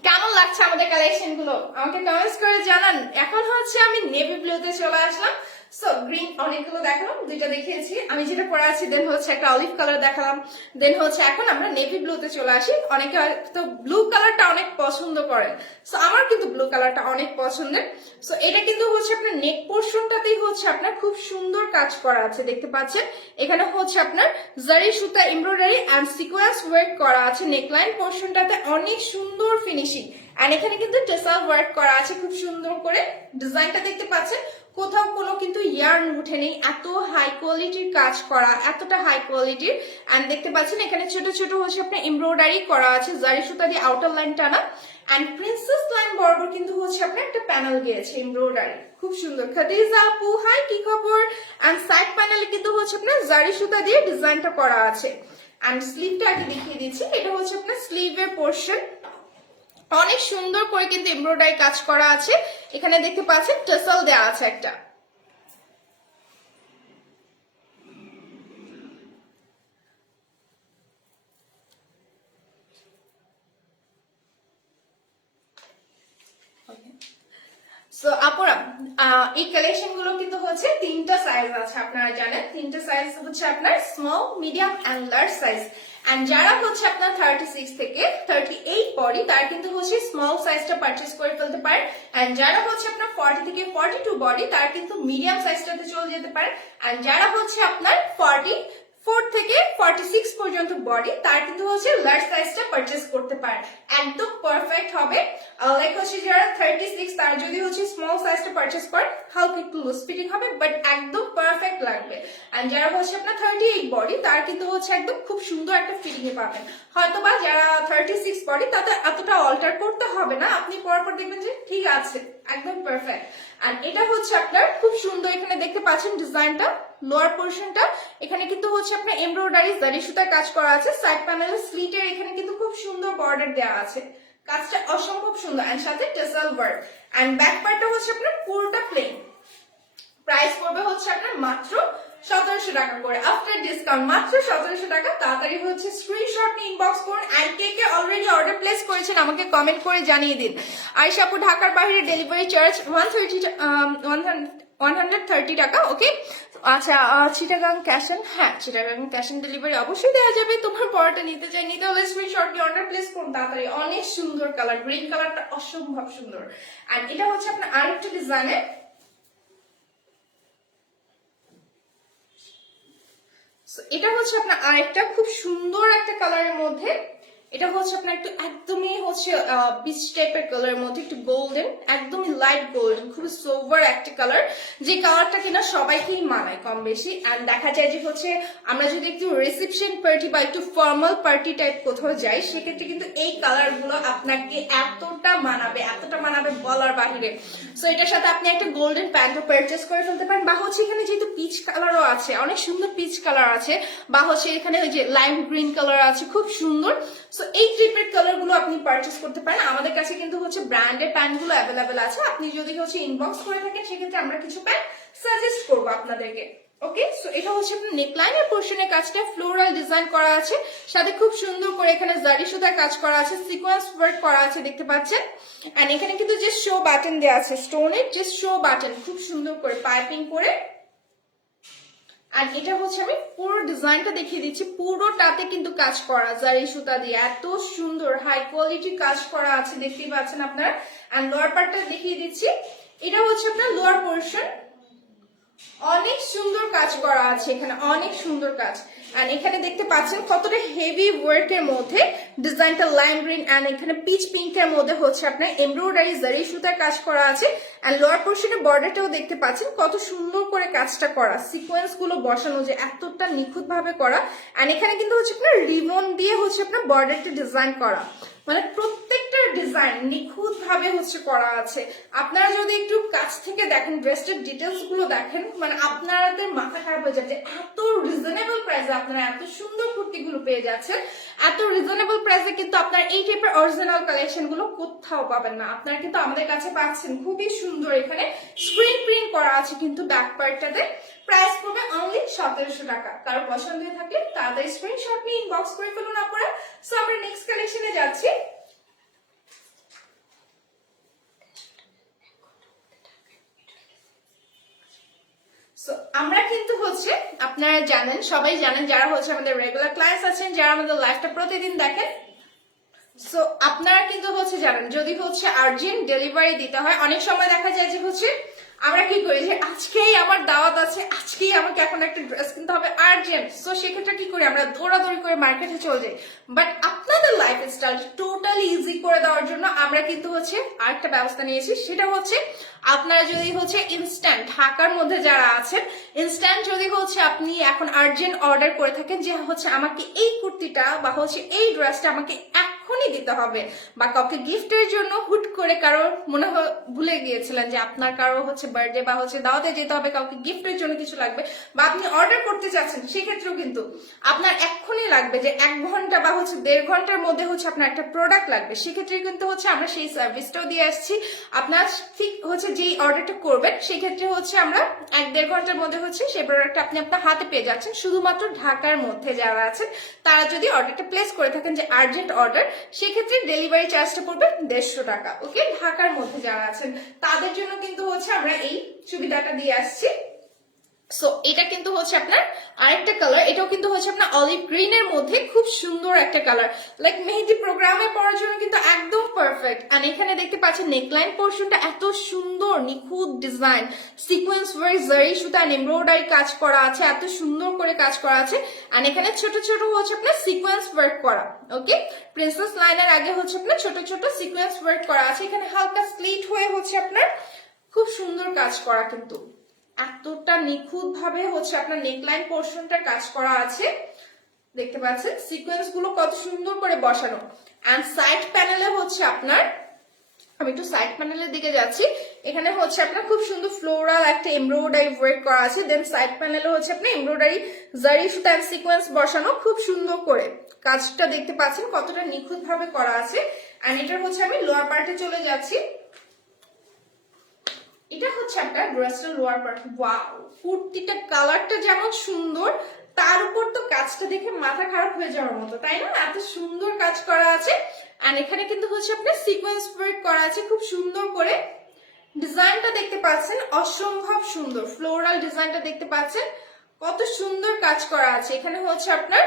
কেমন লাগছে আমাদের কালেকশন গুলো আমাকে কমেন্টস করে জানান। এখন হচ্ছে আমি নেভি ব্লুতে চলে আসলাম। সো গ্রিন অনেকগুলো দেখালাম, দুইটা দেখিয়েছি আমি যেটা পরে আছি, দেন হচ্ছে একটা অলিভ কালার দেখালাম, দেন হচ্ছে এখন আমরা নেভি ব্লুতে চলে আসি। অনেকে হয়তো ব্লু কালারটা অনেক পছন্দ করেন, সো আমার কিন্তু ব্লু কালারটা অনেক পছন্দের। সো এটা কিন্তু হচ্ছে আপনার নেক পোর্শনটাতেই হচ্ছে আপনার খুব সুন্দর কাজ করা আছে, দেখতে পাচ্ছেন এখানে হচ্ছে আপনার জারি সুতা এমব্রয়ডারি এন্ড সিকোয়েন্স ওয়ার্ক করা আছে। নেকলাইন পোর্শনটাতে অনেক সুন্দর ফিনিশিং, এন্ড এখানে কিন্তু টেসাল ওয়ার্ক করা আছে খুব সুন্দর করে। ডিজাইনটা দেখতে পাচ্ছেন, কোথাও কোনো কিন্তু ইয়ার্ন উঠে নেই, এত হাই কোয়ালিটির কাজ করা, এতটা হাই কোয়ালিটির। এন্ড দেখতে পাচ্ছেন এখানে ছোট ছোট হচ্ছে আপনার এমব্রয়ডারি করা আছে, জারি সুতা দিয়ে আউটার লাইন টানা, এন্ড প্রিন্সেস লাইন বরাবর কিন্তু হচ্ছে আপনার একটা প্যানেল গিয়েছে এমব্রয়ডারি, খুব সুন্দর। খাদিজা আপু হাই, কি খবর? এন্ড সাইড প্যানেলে কিন্তু হচ্ছে আপনার জারি সুতা দিয়ে ডিজাইনটা করা আছে। এন্ড স্লিভটা আগে দেখিয়ে দিচ্ছি, এটা হচ্ছে আপনার স্লিভের পোর্শন, অনেক সুন্দর করে কিন্তু এমব্রয়ডারি কাজ করা আছে। এখানে দেখতে পাচ্ছেন টাসেল দেওয়া আছে একটা। সো আপুরা এই কালেকশন গুলো কিন্তু হচ্ছে তিনটা সাইজ আছে, আপনারা জানেন তিনটা সাইজ হচ্ছে আপনার small, medium and large size. And যারা হচ্ছে আপনার 36 থেকে 38 বডি, তার কিন্তু হচ্ছে স্মল সাইজটা পারচেজ করে ফেলতে পারেন। এন্ড যারা হচ্ছে আপনার 40 থেকে 42 বডি, তার কিন্তু মিডিয়াম সাইজটাতে চলে যেতে পারেন। এন্ড যারা হচ্ছে আপনার 44 থেকে 46 পর্যন্ত বডি, তার কিন্তু হচ্ছে লার্জ সাইজটা পারচেজ করতে পারেন, একদম পারফেক্ট হবে। লাইক হচ্ছে যারা 36, তার যদি হচ্ছে স্মল সাইজটা পারচেজ করেন, হালকা একটু লুজ ফিটিং হবে, বাট একদম পারফেক্ট লাগবে। এন্ড যারা হচ্ছে আপনার 38 বডি, তার কিন্তু হচ্ছে একদম খুব সুন্দর একটা ফিটিং এ পাবেন। হয়তোবা যারা 36 বডি, তাতে এতটা অল্টার করতে হবে না, আপনি পরার পর দেখবেন যে ঠিক আছে, একদম পারফেক্ট। এন্ড এটা হচ্ছে আপনার খুব সুন্দর, এখানে দেখতে পাচ্ছেন ডিজাইনটা, লোয়ার পোর্শনটা এখানে কিন্তু হচ্ছে আপনার এমব্রয়ডারি জারি সুতার কাজ করা আছে। সাইড প্যানেলের স্লিটের এখানে কিন্তু খুব সুন্দর বর্ডার দেওয়া আছে, কাজটা অসম্ভব সুন্দর, এন্ড সাথে টেসেল ওয়ার্ক। এন্ড ব্যাক পার্টটা হচ্ছে আপনার পুরোটা প্লেন। প্রাইস পড়বে হচ্ছে আপনার মাত্র 1700 টাকা করে, আফটার ডিসকাউন্ট মাত্র 1700 টাকা। তাড়াতাড়ি হচ্ছে স্ক্রিনশট নিয়ে ইনবক্স করুন। এন্ড কে কে অলরেডি অর্ডার প্লেস করেছেন আমাকে কমেন্ট করে জানিয়ে দিন। আয়েশা আপু, ঢাকার বাইরে ডেলিভারি চার্জ 130 টাকা, ওকে। আচ্ছা, চিটাগাং ক্যাশ অন, হ্যাঁ চিটাগাং ক্যাশ অন ডেলিভারি অবশ্যই দেওয়া যাবে। তোমার পড়াটা নিতে চাই, নিতে হলে স্ক্রিনশট নিয়ে অর্ডার প্লেস করুন তাড়াতাড়ি। অনেক সুন্দর কালার, গ্রিন কালারটা অসম্ভব সুন্দর। এন্ড এটা হচ্ছে আপনার আরেকটা ডিজাইনের, এটা হচ্ছে আপনার আরেকটা খুব সুন্দর একটা কালারের মধ্যে। এটা হচ্ছে আপনার একটু একদমই হচ্ছে পিচ টাইপের কালারের মধ্যে, একটু গোল্ডেন, একদমই লাইট গোল্ডেন, খুবই সোভার একটা কালার, যে কালারটা কিনা সবাইকেই মানায় কম বেশি। এন্ড দেখা যায় যে হচ্ছে আমরা যদি একটু রিসেপশন পার্টি বা একটু ফর্মাল পার্টি টাইপ কোথাও যাই, সেক্ষেত্রে কিন্তু এই কালার গুলো আপনাকে এতটা মানাবে বলার বাহিরে। সো এটার সাথে আপনি একটা গোল্ডেন প্যান্টও পারচেস করে ফেলতে পারেন, বা হচ্ছে এখানে যেহেতু পিচ কালারও আছে, অনেক সুন্দর পিচ কালার আছে, বা হচ্ছে এখানে ওই যে লাইম গ্রিন কালার আছে, খুব সুন্দর। সো এই টাইপের কালার গুলো আপনি পারচেস করতে পারেন। আমাদের কাছে কিন্তু হচ্ছে ব্র্যান্ডের প্যান্ট গুলো অ্যাভেলেবেল আছে, আপনি যদি হচ্ছে ইনবক্স করে থাকেন, সেক্ষেত্রে আমরা কিছু প্যান্ট সাজেস্ট করবো আপনাদেরকে, ওকে। সো এটা হচ্ছে আপনার নেকলাইনের পোর্শনের কাজটা ফ্লোরাল ডিজাইন করা আছে, সাথে খুব সুন্দর করে এখানে জারি সুতার কাজ করা আছে, সিকোয়েন্স ওয়ার্ক করা আছে, দেখতে পাচ্ছেন। এন্ড এখানে কিন্তু যে শো বাটন দেওয়া আছে, স্টোনের যে শো বাটন, খুব সুন্দর করে পাইপিং করে। আর এটা হচ্ছে আমি পুরো ডিজাইনটা দেখিয়ে দিচ্ছি, পুরোটাতে কিন্তু কাজ করা জারি সুতা দিয়ে, এত সুন্দর হাই কোয়ালিটি কাজ করা আছে, দেখতেই পাচ্ছেন আপনারা। আর লোয়ার পার্টটা দেখিয়ে দিচ্ছি, এটা হচ্ছে আপনার লোয়ার পোর্শন, অনেক সুন্দর কাজ করা আছে এখানে, অনেক সুন্দর কাজ। আর এখানে দেখতে পাচ্ছেন কতটা হেভি ওয়ার্কের মধ্যে ডিজাইনটা লাইম গ্রিন, এন্ড এখানে পিচ পিঙ্কের মধ্যে হচ্ছে আপনার এমব্রয়ডারি জারি সুতার কাজ করা আছে। আর লোয়ার পোর্শনের বর্ডারটাও দেখতে পাচ্ছেন কত সুন্দর করে কাজটা করা, সিকোয়েন্স গুলো বসানো যে এতটা নিখুঁত ভাবে করা। আর এখানে কিন্তু হচ্ছে আপনার রিবন দিয়ে হচ্ছে আপনার বর্ডারটা ডিজাইন করা, মানে প্রত্যেকটা ডিজাইন নিখুঁত ভাবে হচ্ছে করা আছে। আপনারা যদি একটু কাছ থেকে দেখেন, ড্রেসের ডিটেলস গুলো দেখেন, মানে আপনাদের মাথা খারাপ হয়ে যাচ্ছে, এত রিজনেবল প্রাইসে আপনারা এত সুন্দর কুর্তিগুলো পেয়ে যাচ্ছেন। এত রিজনেবল প্রাইসে কিন্তু আপনার এই টাইপের অরিজিনাল কালেকশন গুলো কোথাও পাবেন না, আপনারা কিন্তু আমাদের কাছে পাচ্ছেন। খুবই সুন্দর এখানে স্ক্রিন প্রিন্ট করা আছে কিন্তু ব্যাক পার্টটাতে। প্রাইস পড়বে অনলি 1700 টাকা। কারো পছন্দ হয়ে থাকলে তাড়াতাড়ি স্ক্রিনশট নিয়ে ইনবক্স করে ফেলুন আপনারা। সো আমরা নেক্সট কালেকশনে যাচ্ছি। সো আমরা কিন্তু হচ্ছে আপনারা জানেন, সবাই জানেন যারা হচ্ছে আমাদের রেগুলার ক্লায়েন্টস আছেন, যারা আমাদের লাইভটা প্রতিদিন দেখেন, সো আপনারা কিন্তু হচ্ছে জানেন যদি হচ্ছে আর্জেন্ট ডেলিভারি দিতে হয়, অনেক সময় দেখা যায় যে হচ্ছে আমরা কি করি যে আজকেই আমার দাওয়াত আছে, আজকেই আমাকে এখন একটা ড্রেস কিনতে হবে আর্জেন্ট, সো সেক্ষেত্রে কি করি আমরা দৌড়াদৌড়ি করে মার্কেটে চলে যাই। বাট আপনাদের লাইফস্টাইল টোটালি ইজি করে দেওয়ার জন্য আমরা কিন্তু হচ্ছে আরেকটা ব্যবস্থা নিয়েছি, সেটা হচ্ছে আপনারা যদি হচ্ছে ইনস্ট্যান্ট, ঢাকার মধ্যে যারা আছেন, ইনস্ট্যান্ট যদি হচ্ছে আপনি এখন আর্জেন্ট অর্ডার করে থাকেন যে হচ্ছে আমাকে এই কুর্তিটা বা হচ্ছে এই ড্রেসটা আমাকে এখনই দিতে হবে, বা কাউকে গিফটের জন্য হুট করে কারো মনে ভুলে গিয়েছিলেন যে আপনার কারো হচ্ছে বার্থডে বা হচ্ছে দাওয়াতে যেতে হবে, কাউকে গিফটের জন্য কিছু লাগবে, বা আপনি অর্ডার করতে চাচ্ছেন, সেক্ষেত্রেও কিন্তু আপনার এক্ষুনি লাগবে যে 1 ঘন্টা বা হচ্ছে 1.5 ঘন্টার মধ্যে হচ্ছে আপনার একটা প্রোডাক্ট লাগবে, সেক্ষেত্রে কিন্তু হচ্ছে আমরা সেই সার্ভিসটাও দিয়ে আসছি। আপনার ঠিক হচ্ছে যেই অর্ডারটা করবেন সেক্ষেত্রে হচ্ছে আমরা 1-1.5 ঘন্টার মধ্যে হচ্ছে সেই প্রোডাক্টটা আপনি আপনার হাতে পেয়ে যাচ্ছেন। শুধুমাত্র ঢাকার মধ্যে যারা আছেন তারা যদি অর্ডারটা প্লেস করে থাকেন যে আর্জেন্ট অর্ডার, সেক্ষেত্রে ডেলিভারি চার্জটা পড়বে 150 টাকা। ওকে, ঢাকার মধ্যে যারা আছেন তাদের জন্য কিন্তু হচ্ছে আমরা এই সুবিধাটা দিয়ে আসছি। সো এটা কিন্তু হচ্ছে আপনার আরেকটা কালার, এটাও কিন্তু হচ্ছে আপনার অলিভ গ্রিন এর মধ্যে খুব সুন্দর একটা কালার, লাইক মেহেদি প্রোগ্রামে পড়ার জন্য কিন্তু একদম পারফেক্ট। আর এখানে দেখতে পাচ্ছেন নেকলাইন পোর্শনটা এত সুন্দর নিখুঁত ডিজাইন, সিকোয়েন্স ওয়ার্ক, জারি সুতা এমব্রয়ডারি কাজ করা আছে, এত সুন্দর করে কাজ করা আছে। আর এখানে ছোট ছোট হচ্ছে আপনার সিকোয়েন্স ওয়ার্ক করা। ওকে, প্রিন্সেস লাইনের আগে হচ্ছে আপনার ছোট ছোট সিকোয়েন্স ওয়ার্ক করা আছে, এখানে হালকা স্লিট হয়ে হচ্ছে আপনার খুব সুন্দর কাজ করা, কিন্তু এতটা নিখুঁত ভাবে হচ্ছে আপনার নেকলাইন পোর্শনটা কাজ করা আছে, দেখতে পাচ্ছেন সিকোয়েন্স গুলো কত সুন্দর করে বসানো। এন্ড সাইড প্যানেলে হচ্ছে আপনার, আমি একটু সাইড প্যানেলের দিকে যাচ্ছি, এখানে হচ্ছে আপনার খুব সুন্দর ফ্লোরাল একটা এমব্রয়ডারি ওয়ার্ক করা আছে, দেন সাইড প্যানেলে হচ্ছে আপনার এমব্রয়ডারি জারি সুতা এন্ড সিকোয়েন্স বসানো খুব সুন্দর করে, কাজটা দেখতে পাচ্ছেন কতটা নিখুঁত ভাবে করা আছে। এন্ড এটার হচ্ছে আমি লোয়ার পার্টে চলে যাচ্ছি, এটা হচ্ছে আপনার ড্রেসের লোয়ার পার্ট। ওয়াও, কুর্তিটা কালারটা যেমন সুন্দর, তার উপর তো কাজটা দেখে মাথা খারাপ হয়ে যাওয়ার মতো, তাই না? এত সুন্দর কাজ করা আছে। আর এখানে কিন্তু হচ্ছে আপনার সিকোয়েন্স ওয়ার্ক করা আছে খুব সুন্দর করে, ডিজাইনটা দেখতে পাচ্ছেন অসম্ভব সুন্দর, ফ্লোরাল ডিজাইনটা দেখতে পাচ্ছেন কত সুন্দর কাজ করা আছে। এখানে হচ্ছে আপনার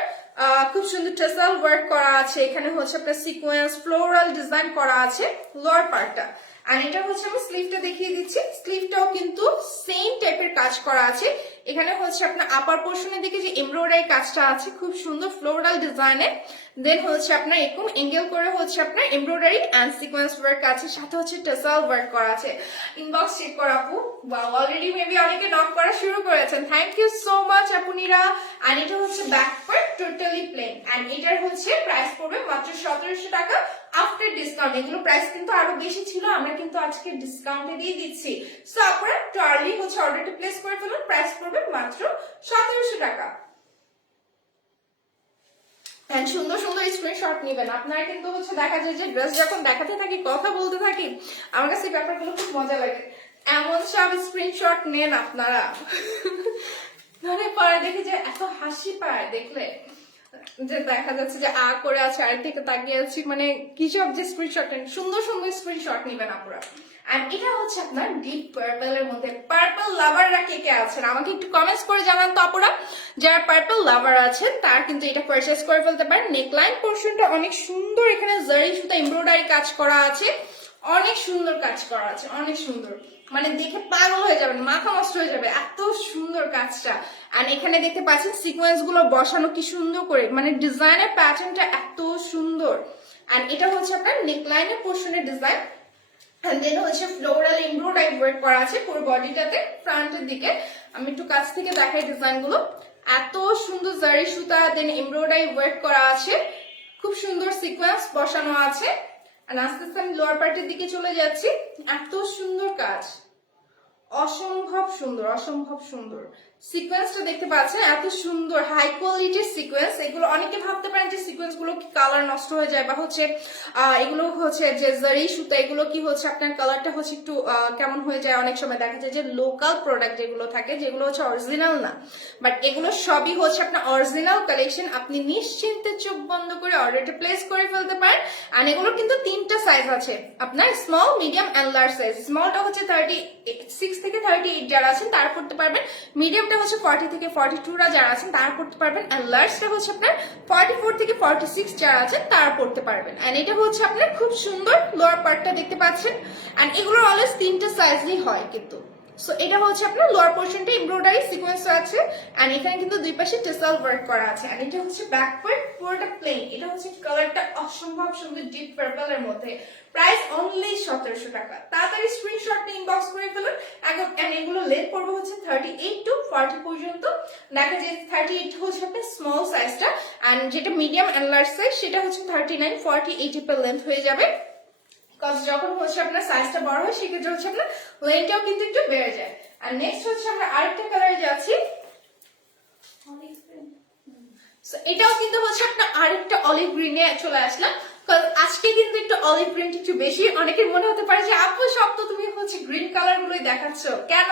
খুব সুন্দর টেসেল ওয়ার্ক করা আছে, এখানে হচ্ছে আপনার সিকোয়েন্স ফ্লোরাল ডিজাইন করা আছে লোয়ার পার্টটা। আর এটা হচ্ছে আমি স্লিভটা দেখিয়ে দিচ্ছি, স্লিভটাও কিন্তু সেম টাইপের কাজ করা আছে। এখানে হচ্ছে আপনার আপার পোর্শনের দিকে যে এমব্রয়ডারি কাজটা আছে খুব সুন্দর ফ্লোরাল ডিজাইনে, দেন হচ্ছে আপনার এরকম এঙ্গেল করে হচ্ছে আপনার এমব্রয়ডারি এন্ড সিকোয়েন্স ওয়ার্ক আছে, সাথে হচ্ছে টেসেল ওয়ার্ক করা আছে। ইনবক্স চেক করা আপু, ওয়াও, অলরেডি মেবি অনেকে নক করা শুরু করেছেন, থ্যাংক ইউ সো মাচ আপুনিরা। আর এটা হচ্ছে back part totally plain, and এটার হচ্ছে প্রাইস পড়বে মাত্র 1700 টাকা আফটার ডিসকাউন্ট। এগুলো প্রাইস কিন্তু আরো বেশি ছিল, আমরা কিন্তু আজকে ডিসকাউন্টে দিয়ে দিচ্ছি। সো আপনারা টার্লি হচ্ছে অর্ডারটা প্লেস করে ফেলুন, প্রাইস পড়বে মাত্র 1700 টাকা। সুন্দর সুন্দর স্ক্রিনশট নেবেন আপনারা, কিন্তু হচ্ছে দেখা যায় যে ড্রেস যখন দেখাতে থাকি কথা বলতে থাকি, আমার কাছে ব্যাপারগুলো খুব মজা লাগে, এমন সব স্ক্রিনশট নেন আপনারা, মানে পরে দেখি যে এত হাসি পায় দেখলে, যে দেখা যাচ্ছে যে আ করে আছে আর থেকে তাকিয়ে আছি, মানে কি সব যে স্ক্রিনশট নেন, সুন্দর সুন্দর স্ক্রিনশট নেবেন আপনারা। আর এটা হচ্ছে আপনার ডিপ পার্পল এর মধ্যে, পার্পল লাভাররা কে কে আছেন আমাকে একটু কমেন্টস করে জানান তো আপুরা, যারা পার্পল লাভার আছেন তারা কিন্তু এটা পারচেজ করে ফেলতে পারেন। নেকলাইন পোর্শনটা অনেক সুন্দর, এখানে জারি সুতা এমব্রয়ডারি কাজ করা আছে, অনেক সুন্দর কাজ করা আছে, অনেক সুন্দর, মানে দেখে পাগল হয়ে যাবেন, মাথা নষ্ট হয়ে যাবে, এত সুন্দর কাজটা। আর এখানে দেখতে পাচ্ছেন সিকোয়েন্স গুলো বসানো কি সুন্দর করে, মানে ডিজাইনের প্যাটার্নটা এত সুন্দর। আর এটা হচ্ছে আপনার নেকলাইনের পোর্শনের ডিজাইন, দেন হচ্ছে ফ্লোরাল এমব্রয়ডারি ওয়ার্ক করা আছে পুরো বডিটাতে, ফ্রন্টের দিকে আমি একটু কাছ থেকে দেখাই ডিজাইন গুলো, এত সুন্দর জারি সুতা দেন এমব্রয়ডারি ওয়ার্ক করা আছে, খুব সুন্দর সিকোয়েন্স বসানো আছে। আর আস্তে আস্তে আমি লোয়ার পার্টের দিকে চলে যাচ্ছি, এত সুন্দর কাজ, অসম্ভব সুন্দর, অসম্ভব সুন্দর সিকোয়েন্সটা দেখতে পাচ্ছেন, এত সুন্দর হাই কোয়ালিটির সিকোয়েন্স। এগুলো অনেকে ভাবতে পারেন যে সিকোয়েন্স গুলো কি কালার নষ্ট হয়ে যায়, বা হচ্ছে এগুলো হচ্ছে যে জারি সুতা, এগুলো কি হচ্ছে আপনার কালারটা হচ্ছে একটু কেমন হয়ে যায়, অনেক সময় দেখা যায় যে লোকাল প্রোডাক্ট যেগুলো থাকে যেগুলো হচ্ছে অরিজিনাল না, বাট এগুলো সবই হচ্ছে আপনার অরিজিনাল কালেকশন, আপনি নিশ্চিন্তে চোখ বন্ধ করে অর্ডারটা প্লেস করে ফেলতে পারেন। আর এগুলোর কিন্তু 3টা সাইজ আছে আপনার, small, medium and large size. স্মলটা হচ্ছে 36 থেকে 38 যারা আছেন তারা পড়তে পারবেন, মিডিয়ামটা হচ্ছে 40 থেকে 42 যারা আছেন তারা পড়তে পারবেন, এন্ড লার্জটা হচ্ছে আপনার 44 থেকে 46 যারা আছেন তারা পড়তে পারবেন। এন্ড এটা হচ্ছে আপনার খুব সুন্দর লোয়ার পার্টটা দেখতে পাচ্ছেন, এন্ড এগুলো অলওয়েজ 3টে সাইজই হয় কিন্তু। সো এটা হচ্ছে আপনার লোয়ার পোর্শনটা এমব্রয়ডারি সিকোয়েন্স আছে, এন্ড এখানে কিন্তু দুই পাশে টেসেল ওয়ার্ক করা আছে, এন্ড এটা হচ্ছে ব্যাক পার্ট পুরোটা প্লেন। এটা হচ্ছে কালারটা অসম্ভব সুন্দর ডিপ পার্পল এর মধ্যে, প্রাইস অনলি 1700 টাকা। তাড়াতাড়ি স্ক্রিনশট নিয়ে ইনবক্স করে ফেলুন। এন্ড এগুলো লেন্থ পড়বে হচ্ছে 38 টু 40 পর্যন্ত। দেখা যায় 38 হচ্ছে আপনার স্মল সাইজটা, এন্ড যেটা মিডিয়াম এন্ড লার্জ সাইজ সেটা হচ্ছে 39, 40 এই টাইপের লেন্থ হয়ে যাবে। কজ যখন হচ্ছে আপনার সাইজটা বড় হয় সেক্ষেত্রে হচ্ছে আপনার লেন্থটাও কিন্তু একটু বেড়ে যায়। আর নেক্সট হচ্ছে আমরা আরেকটা কালারে যাচ্ছি, এটাও কিন্তু হচ্ছে আপনার আরেকটা অলিভ গ্রিনে চলে আসলাম। আজকে কিন্তু একটু অলিভ গ্রিন একটু বেশি, অনেকের মনে হতে পারে যে আপু সব তো তুমি হচ্ছে গ্রিন কালার গুলোই দেখাচ্ছ কেন?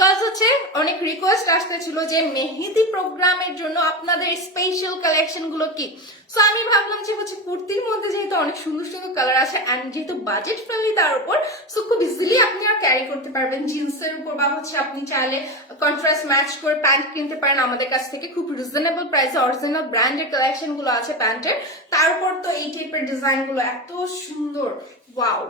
কাজ হচ্ছে অনেক রিকোয়েস্ট আসতেছিল যে মেহেদি প্রোগ্রামের জন্য আপনাদের স্পেশাল কালেকশন গুলো কি। সো আমি ভাবলাম যে হচ্ছে কুর্তির মধ্যে যেহেতু অনেক সুন্দর সুন্দর কালার আছে, এন্ড যেহেতু বাজেট ফ্রেন্ডলি তার উপর, সো খুব ইজিলি আপনি আর ক্যারি করতে পারবেন জিন্সের উপর, বা হচ্ছে আপনি চাইলে কন্ট্রাস্ট ম্যাচ করে প্যান্ট কিনতে পারেন আমাদের কাছ থেকে। খুব রিজনেবল প্রাইসে অরিজিনাল ব্র্যান্ডের কালেকশন গুলো আছে প্যান্টের, তার উপর তো এই টাইপের ডিজাইন গুলো এত সুন্দর, ওয়াও,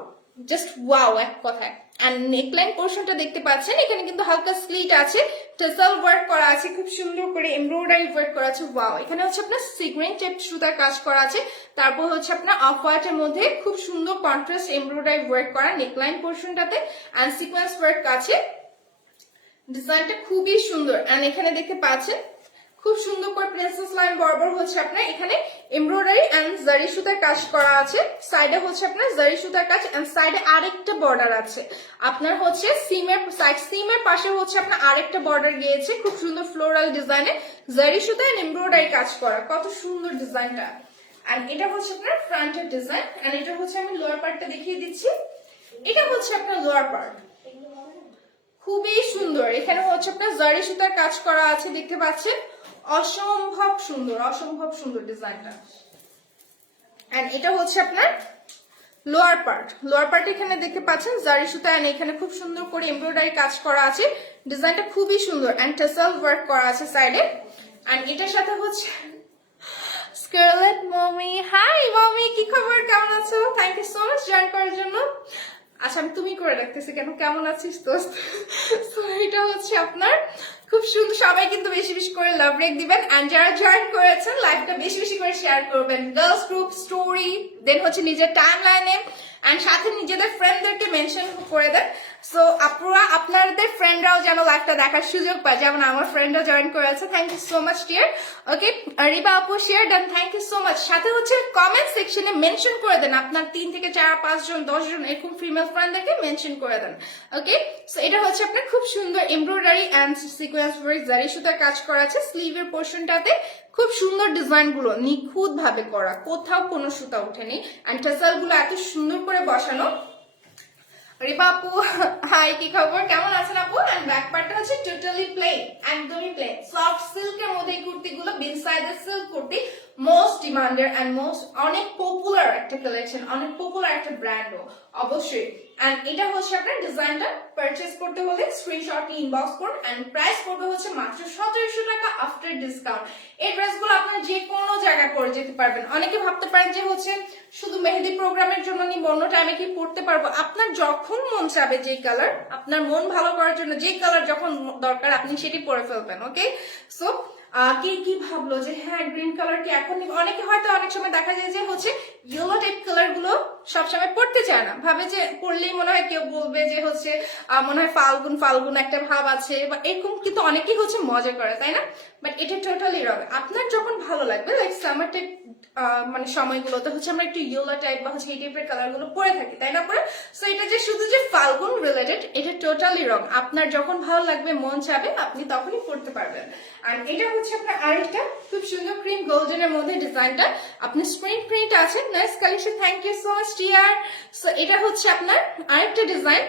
জাস্ট ওয়াও এক কথায়। এন্ড নেকলাইন পোর্শনটা দেখতে পাচ্ছেন, এখানে কিন্তু হালকা স্লিট আছে, টেসেল ওয়ার্ক করা আছে, খুব সুন্দর করে এমব্রয়ডারি ওয়ার্ক করা আছে, ওয়াও। এখানে হচ্ছে আপনার সিগ্রেন টেপ সুতার কাজ করা আছে, তারপর হচ্ছে আপনার অফ হোয়াইটের মধ্যে খুব সুন্দর কন্ট্রাস্ট এমব্রয়ডারি ওয়ার্ক করা নেকলাইন পোর্শনটাতে, এন্ড সিকোয়েন্স ওয়ার্ক আছে। ডিজাইনটা খুবই সুন্দর, এন্ড এখানে দেখতে পাচ্ছেন খুব সুন্দর করে প্রিন্সেস লাইন বরাবর হচ্ছে আপনার এখানে এমব্রয়ডারি এন্ড জারি সুতার কাজ করা আছে, সাইডে হচ্ছে আপনার জারি সুতার কাজ, এন্ড সাইডে আরেকটা বর্ডার আছে আপনার হচ্ছে সিমের পাশে হচ্ছে আপনার আরেকটা বর্ডার গিয়েছে, খুব সুন্দর ফ্লোরাল ডিজাইনে জারি সুতা এন্ড এমব্রয়ডারি কাজ করা, কত সুন্দর ডিজাইনটা। এন্ড এটা হচ্ছে আপনার ফ্রন্টের ডিজাইন, এন্ড এটা হচ্ছে আমি লোয়ার পার্টটা দেখিয়ে দিচ্ছি। এটা হচ্ছে আপনার লোয়ার পার্ট, খুবই সুন্দর। এখানে হচ্ছে আপনার জারি সুতার কাজ করা আছে, দেখতে পাচ্ছেন অসম্ভব সুন্দর, অসম্ভব সুন্দর ডিজাইনটা। এন্ড এটা হচ্ছে আপনার লোয়ার পার্ট, লোয়ার পার্ট এখানে দেখতে পাচ্ছেন জারি সুতা, এন্ড এখানে খুব সুন্দর করে এমব্রয়ডারি কাজ করা আছে, ডিজাইনটা খুবই সুন্দর, এন্ড টেসেল ওয়ার্ক করা আছে সাইডে। এন্ড এটার সাথে হচ্ছে স্কারলেট মমি, হাই মমি, কি খবর, কেমন আছো? Thank you so much join করার জন্য। আচ্ছা আমি তুমি করে রাখতেছি কেন, কেমন আছিস দোস্ত? এটা হচ্ছে আপনার খুব সুন্দর, সবাই কিন্তু বেশি বেশি করে লাভ রেক দিবেন, এন্ড যারা জয়েন করেছেন লাইভটা বেশি বেশি করে শেয়ার করবেন, গার্লস গ্রুপ স্টোরি, দেন হচ্ছে নিজের টাইম লাইনে, এন্ড সাথে নিজেদের ফ্রেন্ডদেরকে মেনশন করে দেন। সো আপনারা আপনাদের ফ্রেন্ডরাও যেন লাইভটা দেখার সুযোগ পায়, যেমন আমার ফ্রেন্ডরা জয়েন করেছে। Thank you so much dear. Okay, Riba আপু share done, thank you so much. সাথে হচ্ছে কমেন্ট সেকশনে মেনশন করে দেন আপনার 3 থেকে 4, 5 জন, 10 জন এরকম ফিমেল ফ্রেন্ডদেরকে মেনশন করে দেন। ওকে, সো এটা হচ্ছে আপনার খুব সুন্দর এমব্রয়ডারি এন্ড সিকোয়েন্স ওয়ার্ক জারি সুতার কাজ করা আছে, স্লিভের পোর্শনটাতে খুব সুন্দর ডিজাইন গুলো নিখুঁত ভাবে করা, কোথাও কোনো সুতা উঠেনি, এন্ড টেসেল গুলো এত সুন্দর করে বসানো। রিপা আপু হাই, কি খবর, কেমন আছেন আপু? এন্ড ব্যাক পার্টটা হচ্ছে টোটালি প্লেন, একদমই প্লেন, সফট সিল্কের মধ্যে এই কুর্তিগুলো, বিন সাইজের silk kurti, most demanded and most অনেক পপুলার একটা কালেকশন, অনেক পপুলার একটা ব্র্যান্ডও অবশ্যই। এন্ড এটা হচ্ছে আপনার ডিজাইনটা পারচেজ করতে হলে স্ক্রিনশট নিয়ে ইনবক্স করুন, এন্ড প্রাইস পড়বে হচ্ছে মাত্র 1700 টাকা আফটার ডিসকাউন্ট। এই ড্রেসগুলো আপনারা যে কোনো জায়গায় পরে যেতে পারবেন। অনেকে ভাবতে পারেন যে হচ্ছে শুধু মেহেদি প্রোগ্রামের জন্য নিব, অন্য টাইমে কি পড়তে পারবো? আপনার যখন মন চাবে, যে কালার আপনার মন ভালো করার জন্য যে কালার যখন দরকার আপনি সেটি পরে ফেলবেন। ওকে, সো কে কি ভাবলো যে হ্যাঁ গ্রিন কালার কি এখন নিব? অনেকে হয়তো অনেক সময় দেখা যায় যে হচ্ছে ইয়েলো টাইপ কালার গুলো সবসময় পড়তে চায় না, ভাবে যে পড়লেই মনে হয় কেউ বলবে যে হচ্ছে মনে হয় ফাল্গুন ফাল্গুন একটা ভাব আছে, বা এরকম কিন্তু অনেকেই হচ্ছে মজা করে, তাই না? বাট এটা টোটালি রং। আপনার যখন ভালো লাগবে, লাইক সামার টাইপ মানে সময়গুলোতে হচ্ছে আমরা একটু ইয়েলো টাইপ বা হচ্ছে এই টাইপের কালার গুলো পরে থাকি, তাই না? পরে সো এটা যে শুধু যে ফাল্গুন রিলেটেড, এটা টোটালি রং। আপনার যখন ভালো লাগবে, মন চাবে, আপনি তখনই পড়তে পারবেন। আর এটা হচ্ছে আপনার আরেকটা খুব সুন্দর ক্রিম গোল্ডেনের মধ্যে ডিজাইনটা, আপনি স্ক্রিন প্রিন্ট আছে, nice collection, thank you so much dear. So এটা হচ্ছে আপনার আরেকটা ডিজাইন,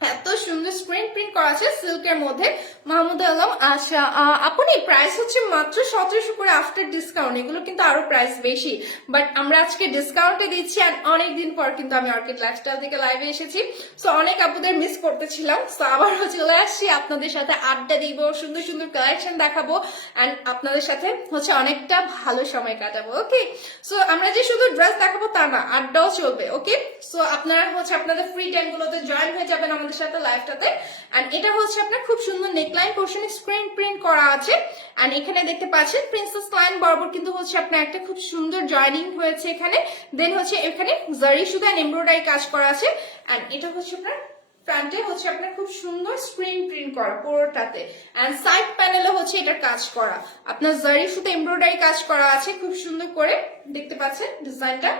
এত সুন্দর স্ক্রিন প্রিন্ট করা আছে সিল্কের মধ্যে। মাহমুদ আলম, আচ্ছা আপনি প্রাইস হচ্ছে মাত্র 1700 করে আফটার ডিসকাউন্ট, এগুলো কিন্তু আরো প্রাইস বেশি, বাট আমরা আজকে ডিসকাউন্টে দিচ্ছি। আর অনেকদিন পর কিন্তু আমি অর্কিড লাইফস্টাইল থেকে লাইভে এসেছি, সো অনেক আপুদের মিস করতেছিলাম, সো আবারও চলে আসছি আপনাদের সাথে আড্ডা দিব, সুন্দর সুন্দর কালেকশন দেখাবো এন্ড আপনাদের সাথে হচ্ছে অনেকটা ভালো সময় কাটাবো। ওকে, সো আমরা যে শুধু ড্রেস দেখাবো তা না, আড্ডাও চলবে। ওকে, সো আপনারা হচ্ছে আপনাদের ফ্রি টাইম গুলোতে জয়েন হয়ে যাবেন আমাদের সাথে লাইভটাতে। এন্ড এটা হচ্ছে আপনার খুব সুন্দর নেকলাইন পোর্শনে স্ক্রিন প্রিন্ট করা আছে। এন্ড এখানে দেখতে পাচ্ছেন প্রিন্সেস লাইন বরাবর কিন্তু হচ্ছে আপনার একটা খুব সুন্দর জয়েনিং হয়েছে এখানে। দেন হচ্ছে এখানে জারি সুতা এন্ড এমব্রয়ডারি কাজ করা আছে। এন্ড এটা হচ্ছে আপনার ফ্রন্টে হচ্ছে আপনার খুব সুন্দর স্ক্রিন প্রিন্ট করা পুরোটাতে। এন্ড সাইড প্যানেলে হচ্ছে এটার কাজ করা, আপনার জারি সুতা এমব্রয়ডারি কাজ করা আছে খুব সুন্দর করে, দেখতে পাচ্ছেন ডিজাইনটা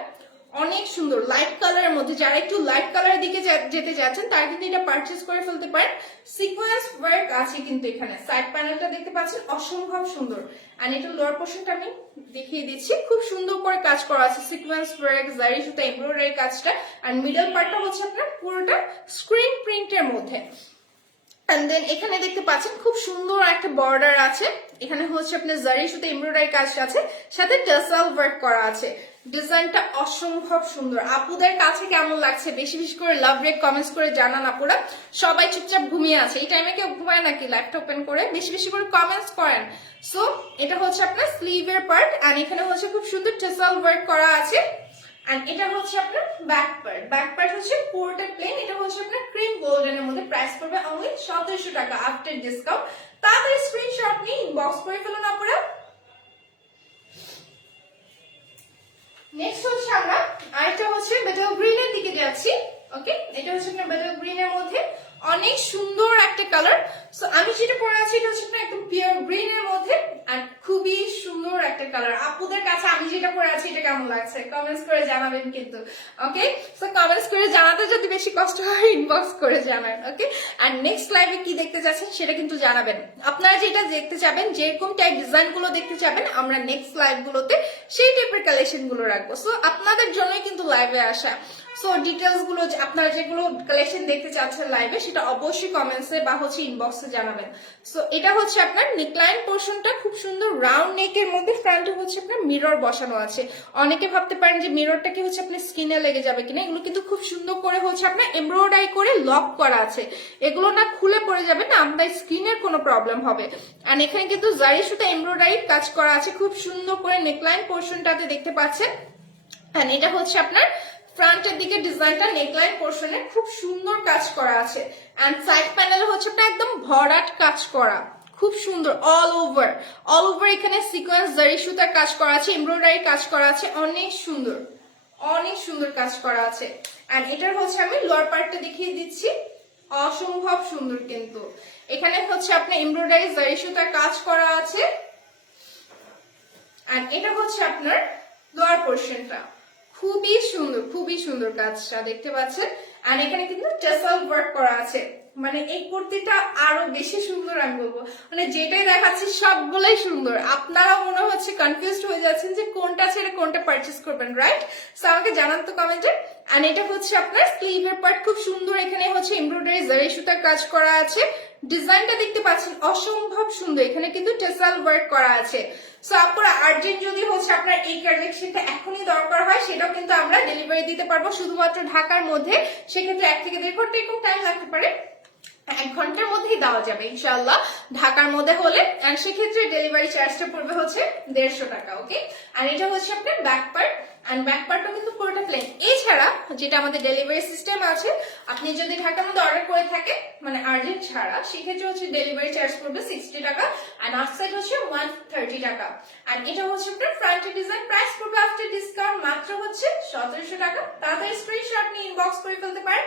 অনেক সুন্দর লাইট কালারের মধ্যে। যারা একটু লাইট কালারের দিকে যেতে যাচ্ছেন তারা কিন্তু এটা পারচেজ করে ফেলতে পারেন। সিকোয়েন্স ওয়ার্ক আছে কিন্তু এখানে, সাইড প্যানেলটা দেখতে পাচ্ছেন অসম্ভব সুন্দর। আর এটা লোয়ার পোর্শনটা আমি দেখিয়ে দিচ্ছি, খুব সুন্দর করে কাজ করা আছে সিকোয়েন্স ওয়ার্ক, জারি সুতা এমব্রয়ডারি কাজটা। আর মিডল পার্টটা হচ্ছে আপনার পুরোটা স্ক্রিন প্রিন্টের মধ্যে। এন্ড দেন এখানে দেখতে পাচ্ছেন খুব সুন্দর একটা বর্ডার আছে, এখানে হচ্ছে আপনার জারি সুতা এমব্রয়ডারি কাজ আছে, সাথে টাসাল ওয়ার্ক করা আছে। ডিজাইনটা অসম্ভব সুন্দর। আপুদের কাছে কেমন লাগছে বেশি বেশি করে লাভ রেট কমেন্টস করে জানান আপুরা। সবাই চুপচাপ ঘুমিয়ে আছে, এই টাইমে কেউ ঘুমায় নাকি? ল্যাপটপ ওপেন করে বেশি বেশি করে কমেন্টস করেন। সো এটা হচ্ছে আপনার স্লিভের পার্ট, এন্ড এখানে হচ্ছে খুব সুন্দর টাসাল ওয়ার্ক করা আছে। এন্ড এটা হচ্ছে আপনার ব্যাক পার্ট, ব্যাক পার্ট হচ্ছে পুরোটা প্লেন। এটা হচ্ছে আপনার ক্রিম গোল্ডেনের মধ্যে, প্রাইস পড়বে অনলি 1700 টাকা আফটার ডিসকাউন্ট। তাড়াতাড়ি স্ক্রিনশট নিয়ে ইনবক্স করে ফেলুন আপনারা। নেক্সট হচ্ছে আমরা আরেকটা হচ্ছে বেটল গ্রিন এর দিকে যাচ্ছি। ওকে, এটা হচ্ছে আপনার বেটল গ্রিন এর মধ্যে অনেক সুন্দর একটা কালার। সো আমি যেটা পরে আছি এটা হচ্ছে আপনার একদম পিওর গ্রিন এর মধ্যে, আর খুবই সুন্দর একটা কালার। আপুদের কাছে আমি যেটা পরে আছি এটা কেমন লাগছে কমেন্টস করে জানাবেন কিন্তু। ওকে, সো কমেন্টস করে জানাতে যদি বেশি কষ্ট হয় ইনবক্স করে জানাবেন। ওকে, আর নেক্সট লাইভে কি দেখতে চাচ্ছেন সেটা কিন্তু জানাবেন। আপনারা যেটা দেখতে চাবেন, যেরকম টাইপ ডিজাইন গুলো দেখতে চাবেন, আমরা নেক্সট লাইভ গুলোতে সেই টাইপের কালেকশন গুলো রাখবো। সো আপনাদের জন্যই কিন্তু লাইভে আসা। সো ডিটেলস গুলো আপনারা যেগুলো কালেকশন দেখতে চাচ্ছেন লাইভে সেটা অবশ্যই কমেন্টসে বা হচ্ছে ইনবক্সে জানাবেন। সো এটা হচ্ছে আপনার নেকলাইন পোর্শনটা খুব সুন্দর রাউন্ড নেকের মধ্যে, ফ্রন্টে হচ্ছে আপনার মিরর বসানো আছে। অনেকে ভাবতে পারেন যে মিররটা কি হচ্ছে আপনার স্কিনে লেগে যাবে কিনা, এগুলো কিন্তু খুব সুন্দর করে হচ্ছে আপনার এমব্রয়ডারি করে লক করা আছে, এগুলো না খুলে পড়ে যাবে না, আপনার স্কিনের কোনো প্রবলেম হবে। আর এখানে কিন্তু জারি সুতা এমব্রয়ডারি কাজ করা আছে খুব সুন্দর করে নেকলাইন পোর্শনটাতে দেখতে পাচ্ছেন। আর এটা হচ্ছে আপনার ফ্রন্টের দিকে ডিজাইনটা নেকলাইন পোর্শনে খুব সুন্দর কাজ করা আছে। এন্ড সাইড প্যানেলে হচ্ছে আপনার একদম ভরাট কাজ করা, খুব সুন্দর অল ওভার এখানে সিকোয়েন্স জারি সুতার কাজ করা আছে, এমব্রয়ডারি কাজ করা আছে, অনেক সুন্দর অনেক সুন্দর কাজ করা আছে। এন্ড এটার হচ্ছে আমি লোয়ার পার্টটা দেখিয়ে দিচ্ছি, অসম্ভব সুন্দর কিন্তু। এখানে হচ্ছে আপনার এমব্রয়ডারি জারি সুতার কাজ করা আছে। এন্ড এটা হচ্ছে আপনার লোয়ার পোর্শনটা, খুবই সুন্দর কাজটা দেখতে পাচ্ছেন। আর এখানে কিন্তু টাসাল ওয়ার্ক করা আছে, মানে এই কুর্তিটা আরো বেশি সুন্দর আমি বলবো, মানে যেটাই দেখাচ্ছি সবগুলোই সুন্দর। আপনারা মনে হচ্ছে কনফিউজড হয়ে যাচ্ছেন যে কোনটা ছেড়ে কোনটা পারচেজ করবেন, রাইট? সো আমাকে জানান তো কমেন্টে। আর এটা হচ্ছে আপনার স্লিভের পার্ট, খুব সুন্দর এখানে হচ্ছে এমব্রয়ডারি জারি সুতার কাজ করা আছে। ডিজাইনটা দেখতে পাচ্ছেন অসম্ভব সুন্দর, এখানে কিন্তু টাসাল ওয়ার্ক করা আছে। সো আপনারা আর্জেন্ট যদি হচ্ছে আপনার এই কালেকশনটা এখনই দরকার হয় সেটাও কিন্তু আমরা ডেলিভারি দিতে পারবো শুধুমাত্র ঢাকার মধ্যে। সেক্ষেত্রে 1 থেকে 1.5 ঘন্টা এরকম টাইম লাগতে পারে, 1 ঘন্টার মধ্যেই দেওয়া যাবে ইনশাআল্লাহ ঢাকার মধ্যে হলে। আর সেক্ষেত্রে ডেলিভারি চার্জটা পড়বে হচ্ছে 150 টাকা। ওকে, আর এটা হচ্ছে আপনার ব্যাক পার্ট, আর ব্যাক পার্টও কিন্তু পুরোটা প্লেন। এছাড়া যেটা আমাদের ডেলিভারি সিস্টেম আছে, আপনি যদি ঢাকার মধ্যে অর্ডার করে থাকেন মানে আর্জেন্ট ছাড়া, সেক্ষেত্রে হচ্ছে ডেলিভারি চার্জ পড়বে 60 টাকা, আর আউটসাইড হচ্ছে 130 টাকা। আর এটা হচ্ছে আপনার ফ্রন্টের ডিজাইন, প্রাইস পড়বে আফটার ডিসকাউন্ট মাত্র হচ্ছে 1700 টাকা। তাড়াতাড়ি স্ক্রিনশট নিয়ে ইনবক্স করে ফেলতে পারেন।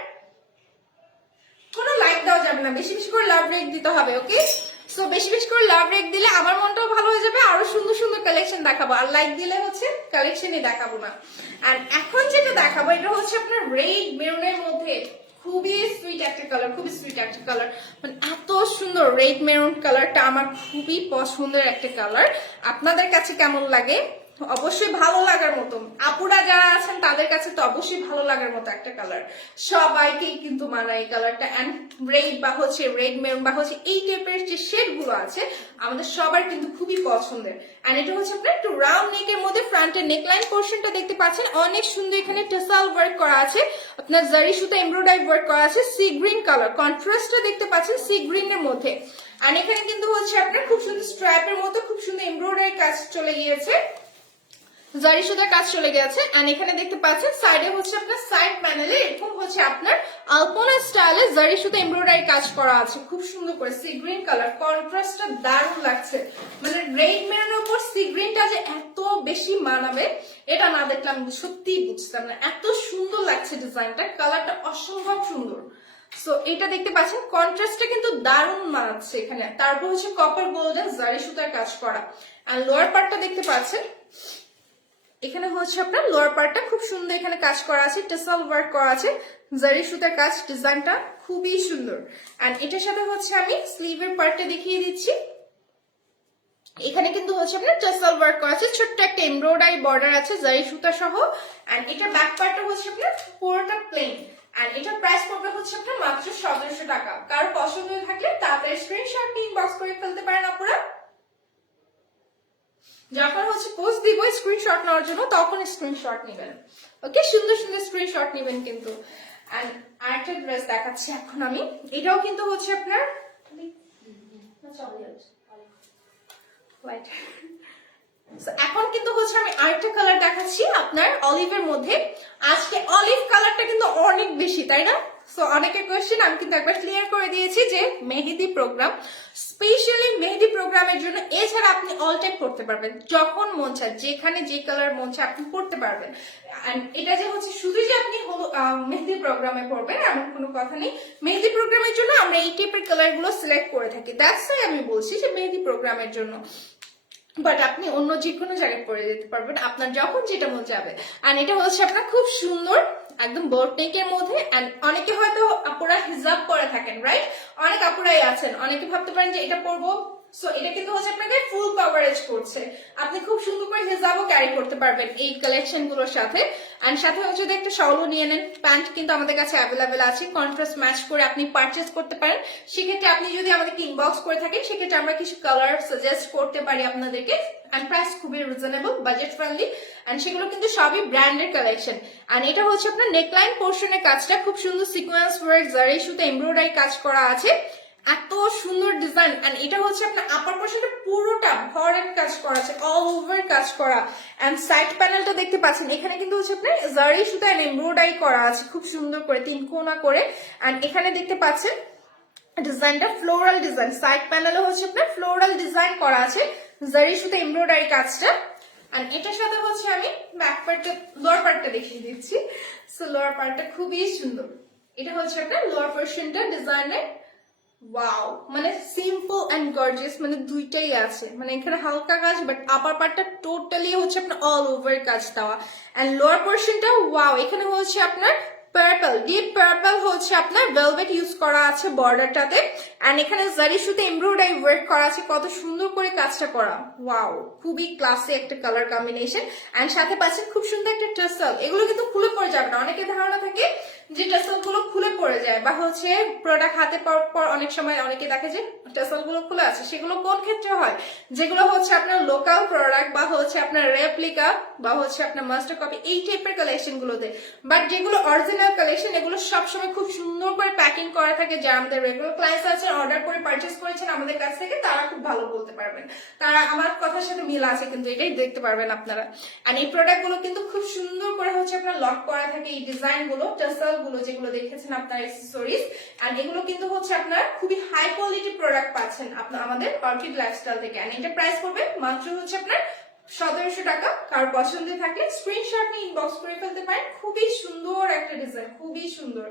কোনো লাইক দেওয়া যাবে না, বেশি বেশি করে লাভ রেক দিতে হবে। ওকে, সো বেশি বেশি করে লাভ রেক দিলে আমার মনটাও ভালো হয়ে যাবে, আরো সুন্দর সুন্দর কালেকশন দেখাবো। আর লাইক দিলে হচ্ছে কালেকশনই দেখাবো না। আর এখন যেটা দেখাবো এটা হচ্ছে আপনার রেড মেরুনের মধ্যে খুবই সুইট একটা কালার, খুবই সুইট একটা কালার, মানে এত সুন্দর রেড মেরুন কালারটা আমার খুবই পছন্দের একটা কালার। আপনাদের কাছে কেমন লাগে অবশ্যই ভালো লাগার মতো, আপুরা যারা আছেন তাদের কাছে তো অবশ্যই ভালো লাগার মতো একটা কালার, সবাইকেই কিন্তু মানায় এই কালারটা। এন্ড রেড বা হচ্ছে রেড মেরুন বা হচ্ছে এই টাইপের যে শেড গুলো আছে আমাদের সবার কিন্তু খুবই পছন্দের। এন্ড এটা হচ্ছে আপনার একটু রাউন্ড নেকের মধ্যে ফ্রন্টের নেকলাইন পোর্শনটা দেখতে পাচ্ছেন অনেক সুন্দর, এখানে টেসাল ওয়ার্ক করা আছে, আপনার জারি সুতা এমব্রয়ডারি ওয়ার্ক করা আছে, সি গ্রিন কালার কন্ট্রাস্টটা দেখতে পাচ্ছেন সি গ্রিনের মধ্যে। আর এখানে কিন্তু হচ্ছে আপনার খুব সুন্দর স্ট্র্যাপের মধ্যে খুব সুন্দর এমব্রয়ডারি কাজ চলে গিয়েছে, জারি সুতার কাজ চলে গেছে। এন্ড এখানে দেখতে পাচ্ছেন সাইডে হচ্ছে আপনার সাইড প্যানেলে এরকম হচ্ছে আপনার আলপনা স্টাইলে জারি সুতা এমব্রয়ডারি কাজ করা আছে খুব সুন্দর করে, সি গ্রিন কালার কন্ট্রাস্টটা দারুণ লাগছে। মানে রেড মেরুনের উপর সি গ্রিনটা যে এত বেশি মানাবে এটা না দেখলে আমি সত্যিই বুঝতাম না, এত সুন্দর লাগছে ডিজাইনটা, কালারটা অসম্ভব সুন্দর। সো এটা দেখতে পাচ্ছেন কন্ট্রাস্টটা কিন্তু দারুণ মানাচ্ছে এখানে। তারপর হচ্ছে কপার গোল্ডেন জারি সুতার কাজ করা। আর লোয়ার পার্টটা দেখতে পাচ্ছেন, এখানে হচ্ছে আপনার লোয়ার পার্টটা খুব সুন্দর, এখানে কাজ করা আছে, টেসাল ওয়ার্ক করা আছে, জারি সুতার কাজ, ডিজাইনটা খুবই সুন্দর। এন্ড এটার সাথে হচ্ছে আমি স্লিভের পার্টটা দেখিয়ে দিচ্ছি, এখানে কিন্তু হচ্ছে আপনার টেসাল ওয়ার্ক করা আছে, ছোট্ট একটা এমব্রয়ডারি বর্ডার আছে জারি সুতা সহ। এন্ড এটার ব্যাক পার্টটা হচ্ছে আপনার পুরোটা প্লেন। এন্ড এটার প্রাইস পড়বে হচ্ছে আপনার মাত্র 1700 টাকা। কারো পছন্দ হয়ে থাকলে তাড়াতাড়ি স্ক্রিনশট নিয়ে ইনবক্স করে ফেলতে পারেন আপনারা। যখন হচ্ছে পোস্ট দিব স্ক্রিনশট নেওয়ার জন্য তখন স্ক্রিনশট নেবেন, ওকে, সুন্দর সুন্দর স্ক্রিনশট নেবেন কিন্তু। এন্ড আরেকটা ড্রেস দেখাচ্ছি এখন আমি, এটাও কিন্তু হচ্ছে আপনার এখন কিন্তু হচ্ছে আমি আরেকটা কালার দেখাচ্ছি আপনার অলিভের মধ্যে। আজকে অলিভ কালারটা কিন্তু অনেক বেশি, তাই না? সো অনেকের কোয়েশ্চেন আমি কিন্তু একবার ক্লিয়ার করে দিয়েছি যে মেহেদি প্রোগ্রাম, স্পেশালি মেহেদি প্রোগ্রামের জন্য। এছাড়া আপনি অল টাইম করতে পারবেন, যখন মন চায় যেখানে যে কালার মন চায় আপনি করতে পারবেন। এন্ড এটা যে হচ্ছে শুধু যে আপনি মেহেদি প্রোগ্রামে পড়বেন এমন কোনো কথা নেই, মেহেদি প্রোগ্রামের জন্য আমরা এই টাইপের কালার গুলো সিলেক্ট করে থাকি, দ্যাটস ওয়াই আমি বলছি যে মেহেদি প্রোগ্রামের জন্য। বাট আপনি অন্য যে কোনো জায়গায় পরে যেতে পারবেন আপনার যখন যেটা মন যাবে। আর এটা হচ্ছে আপনার খুব সুন্দর একদম বোট নেকের মধ্যে। এন্ড অনেকে হয়তো আপুরা হিজাব পরে থাকেন, রাইট? অনেক আপুরাই আছেন, অনেকে ভাবতে পারেন যে এটা পরবো, সো এটা কিন্তু হচ্ছে আপনাকে ফুল কভারেজ করছে, আপনি খুব সুন্দর করে হিজাবও ক্যারি করতে পারবেন এই কালেকশন গুলোর সাথে। এন্ড সাথে হচ্ছে যদি একটা শলও নিয়ে নেন, প্যান্ট কিন্তু আমাদের কাছে অ্যাভেলেবেল আছে, কন্ট্রাস্ট ম্যাচ করে আপনি পারচেজ করতে পারেন। সেক্ষেত্রে আপনি যদি আমাদেরকে ইনবক্স করে থাকেন সেক্ষেত্রে আমরা কিছু কালার সাজেস্ট করতে পারি আপনাদেরকে। এন্ড প্রাইস খুবই রিজনেবল, বাজেট ফ্রেন্ডলি। এন্ড সেগুলো কিন্তু সবই ব্র্যান্ডের কালেকশন। এন্ড এটা হচ্ছে আপনার নেকলাইন পোর্শনের কাজটা খুব সুন্দর সিকোয়েন্স ওয়ার্ক জারি সুতা এমব্রয়ডারি কাজ করা আছে, এত সুন্দর ডিজাইন। এন্ড এটা হচ্ছে আপনার আপার পোর্শনটা পুরোটা ভরের কাজ করা আছে, অল ওভার কাজ করা। এন্ড সাইড প্যানেলটা দেখতে পাচ্ছেন, এখানে কিন্তু হচ্ছে আপনার জারি সুতা এন্ড এমব্রয়ডারি করা আছে খুব সুন্দর করে 3 কোণা করে। এন্ড এখানে দেখতে পাচ্ছেন ডিজাইনটা ফ্লোরাল ডিজাইন, সাইড প্যানেলে হচ্ছে আপনার ফ্লোরাল ডিজাইন করা আছে জারি সুতা এমব্রয়ডারি কাজটা। আর এটার সাথে হচ্ছে আমি ব্যাক পার্টটা লোয়ার পার্টটা দেখিয়ে দিচ্ছি। সো লোয়ার পার্টটা খুবই সুন্দর, এটা হচ্ছে আপনার লোয়ার পোর্শনটা ডিজাইনের, ওয়াও, মানে সিম্পল এন্ড গর্জিয়াস, মানে দুইটাই আছে। মানে এখানে হালকা কাজ, বাট আপার পার্টটা টোটালি হচ্ছে আপনার অল ওভার কাজ দেওয়া। এন্ড লোয়ার পোর্শনটা ওয়াও, এখানে হচ্ছে আপনার পার্পল, ডিপ পার্পল হচ্ছে আপনার ভেলভেট ইউজ করা আছে বর্ডারটাতে। এন্ড এখানে জারি সুতা এমব্রয়ডারি ওয়ার্ক করা আছে, কত সুন্দর করে কাজটা করা, ওয়াও, খুবই ক্লাসি একটা কালার কম্বিনেশন। এন্ড সাথে পাচ্ছেন খুব সুন্দর একটা টাসেল, এগুলো কিন্তু খুলে পড়ে যাবে না। অনেকের ধারণা থাকে যে টাসেল গুলো খুলে পড়ে যায়, বা হচ্ছে প্রোডাক্ট হাতে পাওয়ার পর অনেক সময় অনেকে দেখে যে টাসেল গুলো খুলে আছে। সেগুলো কোন ক্ষেত্রে হয়? যেগুলো হচ্ছে আপনার লোকাল প্রোডাক্ট বা হচ্ছে আপনার রেপ্লিকা বা হচ্ছে আপনার মাস্টার কপি এই টাইপের কালেকশন গুলোতে। বাট যেগুলো অরিজিনাল কালেকশন এগুলো সবসময় খুব সুন্দর করে প্যাকিং করা থাকে, যারা আমাদের রেগুলার ক্লায়েন্টস আছে, অর্ডার করে পারচেস করেছেন আমাদের কাছ থেকে, তারা খুব ভালো বলতে পারবেন, তারা আমার কথার সাথে মিল আছে কিন্তু, এটাই দেখতে পারবেন আপনারা। আর এই প্রোডাক্ট গুলো কিন্তু খুব সুন্দর করে হচ্ছে আপনার লক করা থাকে, এই ডিজাইন গুলো টাসেল গুলো যেগুলো দেখেছেন আপনার অ্যাক্সেসরিজ। আর এগুলো কিন্তু হচ্ছে আপনার খুবই হাই কোয়ালিটি প্রোডাক্ট পাচ্ছেন আপনার আমাদের অর্কিড লাইফস্টাইল থেকে। আর এটা প্রাইস পড়বে মাত্র হচ্ছে আপনার 1700 টাকা। কার পছন্দ থাকলে স্ক্রিনশট নিয়ে ইনবক্স করে ফেলতে পারেন। খুবই সুন্দর একটা ডিজাইন, খুবই সুন্দর,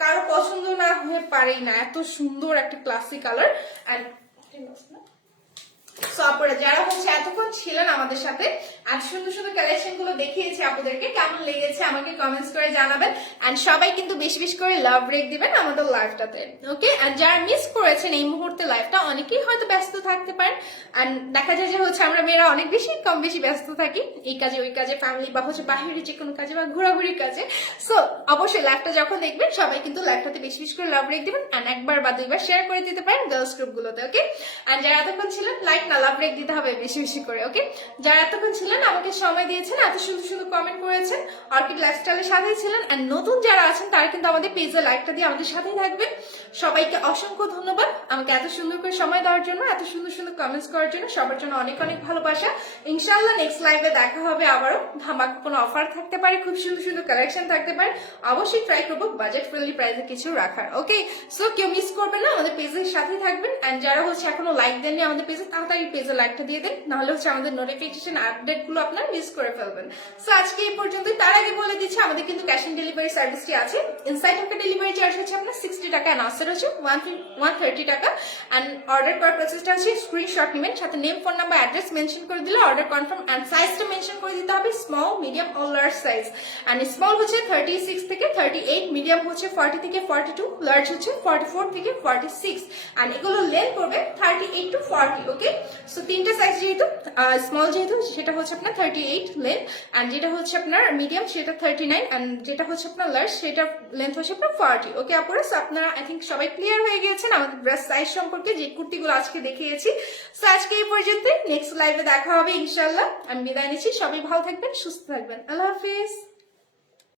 কারো পছন্দ না হয়ে পারেই না, এত সুন্দর একটা ক্লাসিক কালার। আর সো আপনারা যারা হচ্ছে এতক্ষণ ছিলেন আমাদের সাথে আর সুন্দর সুন্দর কালেকশন গুলো দেখিয়েছি আপনাদেরকে, কেমন লেগেছে আমাকে কমেন্টস করে জানাবেন। এন্ড সবাই কিন্তু বেশি বেশি করে লাভ ব্রেক দিবেন আমাদের লাইফটাতে, ওকে? এন্ড যারা মিস করেছেন এই মুহূর্তে লাইফটা, অনেকেই হয়তো ব্যস্ত থাকতে পারেন। এন্ড দেখা যায় যে হচ্ছে আমরা মেয়েরা অনেক বেশি কম বেশি ব্যস্ত থাকি, এই কাজে ওই কাজে, ফ্যামিলি বা হচ্ছে বাহিরে যে কোনো কাজে বা ঘোরাঘুরির কাজে। সো অবশ্যই লাইফটা যখন দেখবেন সবাই কিন্তু লাইফটাতে বেশি বেশি করে লাভ ব্রেক দিবেন। এন্ড একবার বা দুইবার শেয়ার করে দিতে পারেন গার্লস গ্রুপ গুলোতে, ওকে? এন্ড যারা এতক্ষণ ছিলেন, লাইক না লাভ ব্রেক দিতে হবে বেশি বেশি করে, ওকে? যারা এতক্ষণ ছিলেন, আমাকে সময় দিয়েছেন, এত সুন্দর সুন্দর কমেন্ট করেছেন, অর্কিড লাইফস্টাইলের সাথেই ছিলেন। এন্ড নতুন যারা আছেন তারা কিন্তু আমাদের পেজে লাইকটা দিয়ে আমাদের সাথেই থাকবেন। সবাইকে অসংখ্য ধন্যবাদ আমাকে এত সুন্দর করে সময় দেওয়ার জন্য, এত সুন্দর সুন্দর কমেন্টস করার জন্য। সবার জন্য অনেক অনেক ভালোবাসা। ইনশাআল্লাহ নেক্সট লাইভে দেখা হবে আবারও। ধামাকা কোনো অফার থাকতে পারে, খুব সুন্দর সুন্দর কালেকশন থাকতে পারে। অবশ্যই ট্রাই করবো বাজেট ফ্রেন্ডলি প্রাইসে কিছু রাখার, ওকে? সো কেউ মিস করবেন না, আমাদের পেজের সাথেই থাকবেন। এন্ড যারা হচ্ছে এখনো লাইক দেননি আমাদের পেজে, তাড়াতাড়ি পেজে লাইকটা দিয়ে দেন, নাহলে হচ্ছে আমাদের নোটিফিকেশন আপডেট গুলো আপনারা মিস করে ফেলবেন। সো আজকে এই পর্যন্তই। তার আগে বলে দিচ্ছি আমাদের কিন্তু ক্যাশ অন ডেলিভারি সার্ভিসটি আছে। ইনসাইড ঢাকা ডেলিভারি চার্জ হচ্ছে আপনার 60 টাকা, এন্ড আউটসাইড হচ্ছে 130 টাকা। এন্ড অর্ডার করার প্রসেসটা হচ্ছে স্ক্রিনশট নেবেন, সাথে name, phone number, address mention করে দিলে অর্ডার কনফার্ম। এন্ড সাইজটা মেনশন করে দিতে হবে স্মল, মিডিয়াম ও লার্জ সাইজ। এন্ড স্মল হচ্ছে 36 থেকে 38, মিডিয়াম হচ্ছে 40 থেকে 42, লার্জ হচ্ছে 44 থেকে 46। এন্ড এগুলো লেন্থ করবে 38 টু 40, ওকে? সো তিনটা সাইজ, যেহেতু স্মল যেহেতু সেটা হচ্ছে আপনার 38 লেন্থ, এন্ড যেটা হচ্ছে আপনার মিডিয়াম সেটা 39, এন্ড যেটা হচ্ছে আপনার লার্জ সেটা লেন্থ হচ্ছে আপনার 40, ওকে আপুরা? সো আপনারা আই থিঙ্ক সবাই ক্লিয়ার হয়ে গিয়েছেন আমাদের ড্রেস সাইজ সম্পর্কে, যে কুর্তিগুলো আজকে দেখিয়েছি। সো আজকে এই পর্যন্ত, নেক্সট লাইভে দেখা হবে ইনশাআল্লাহ। আমি বিদায় নিচ্ছি, সবাই ভালো থাকবেন, সুস্থ থাকবেন, আল্লাহ হাফিজ।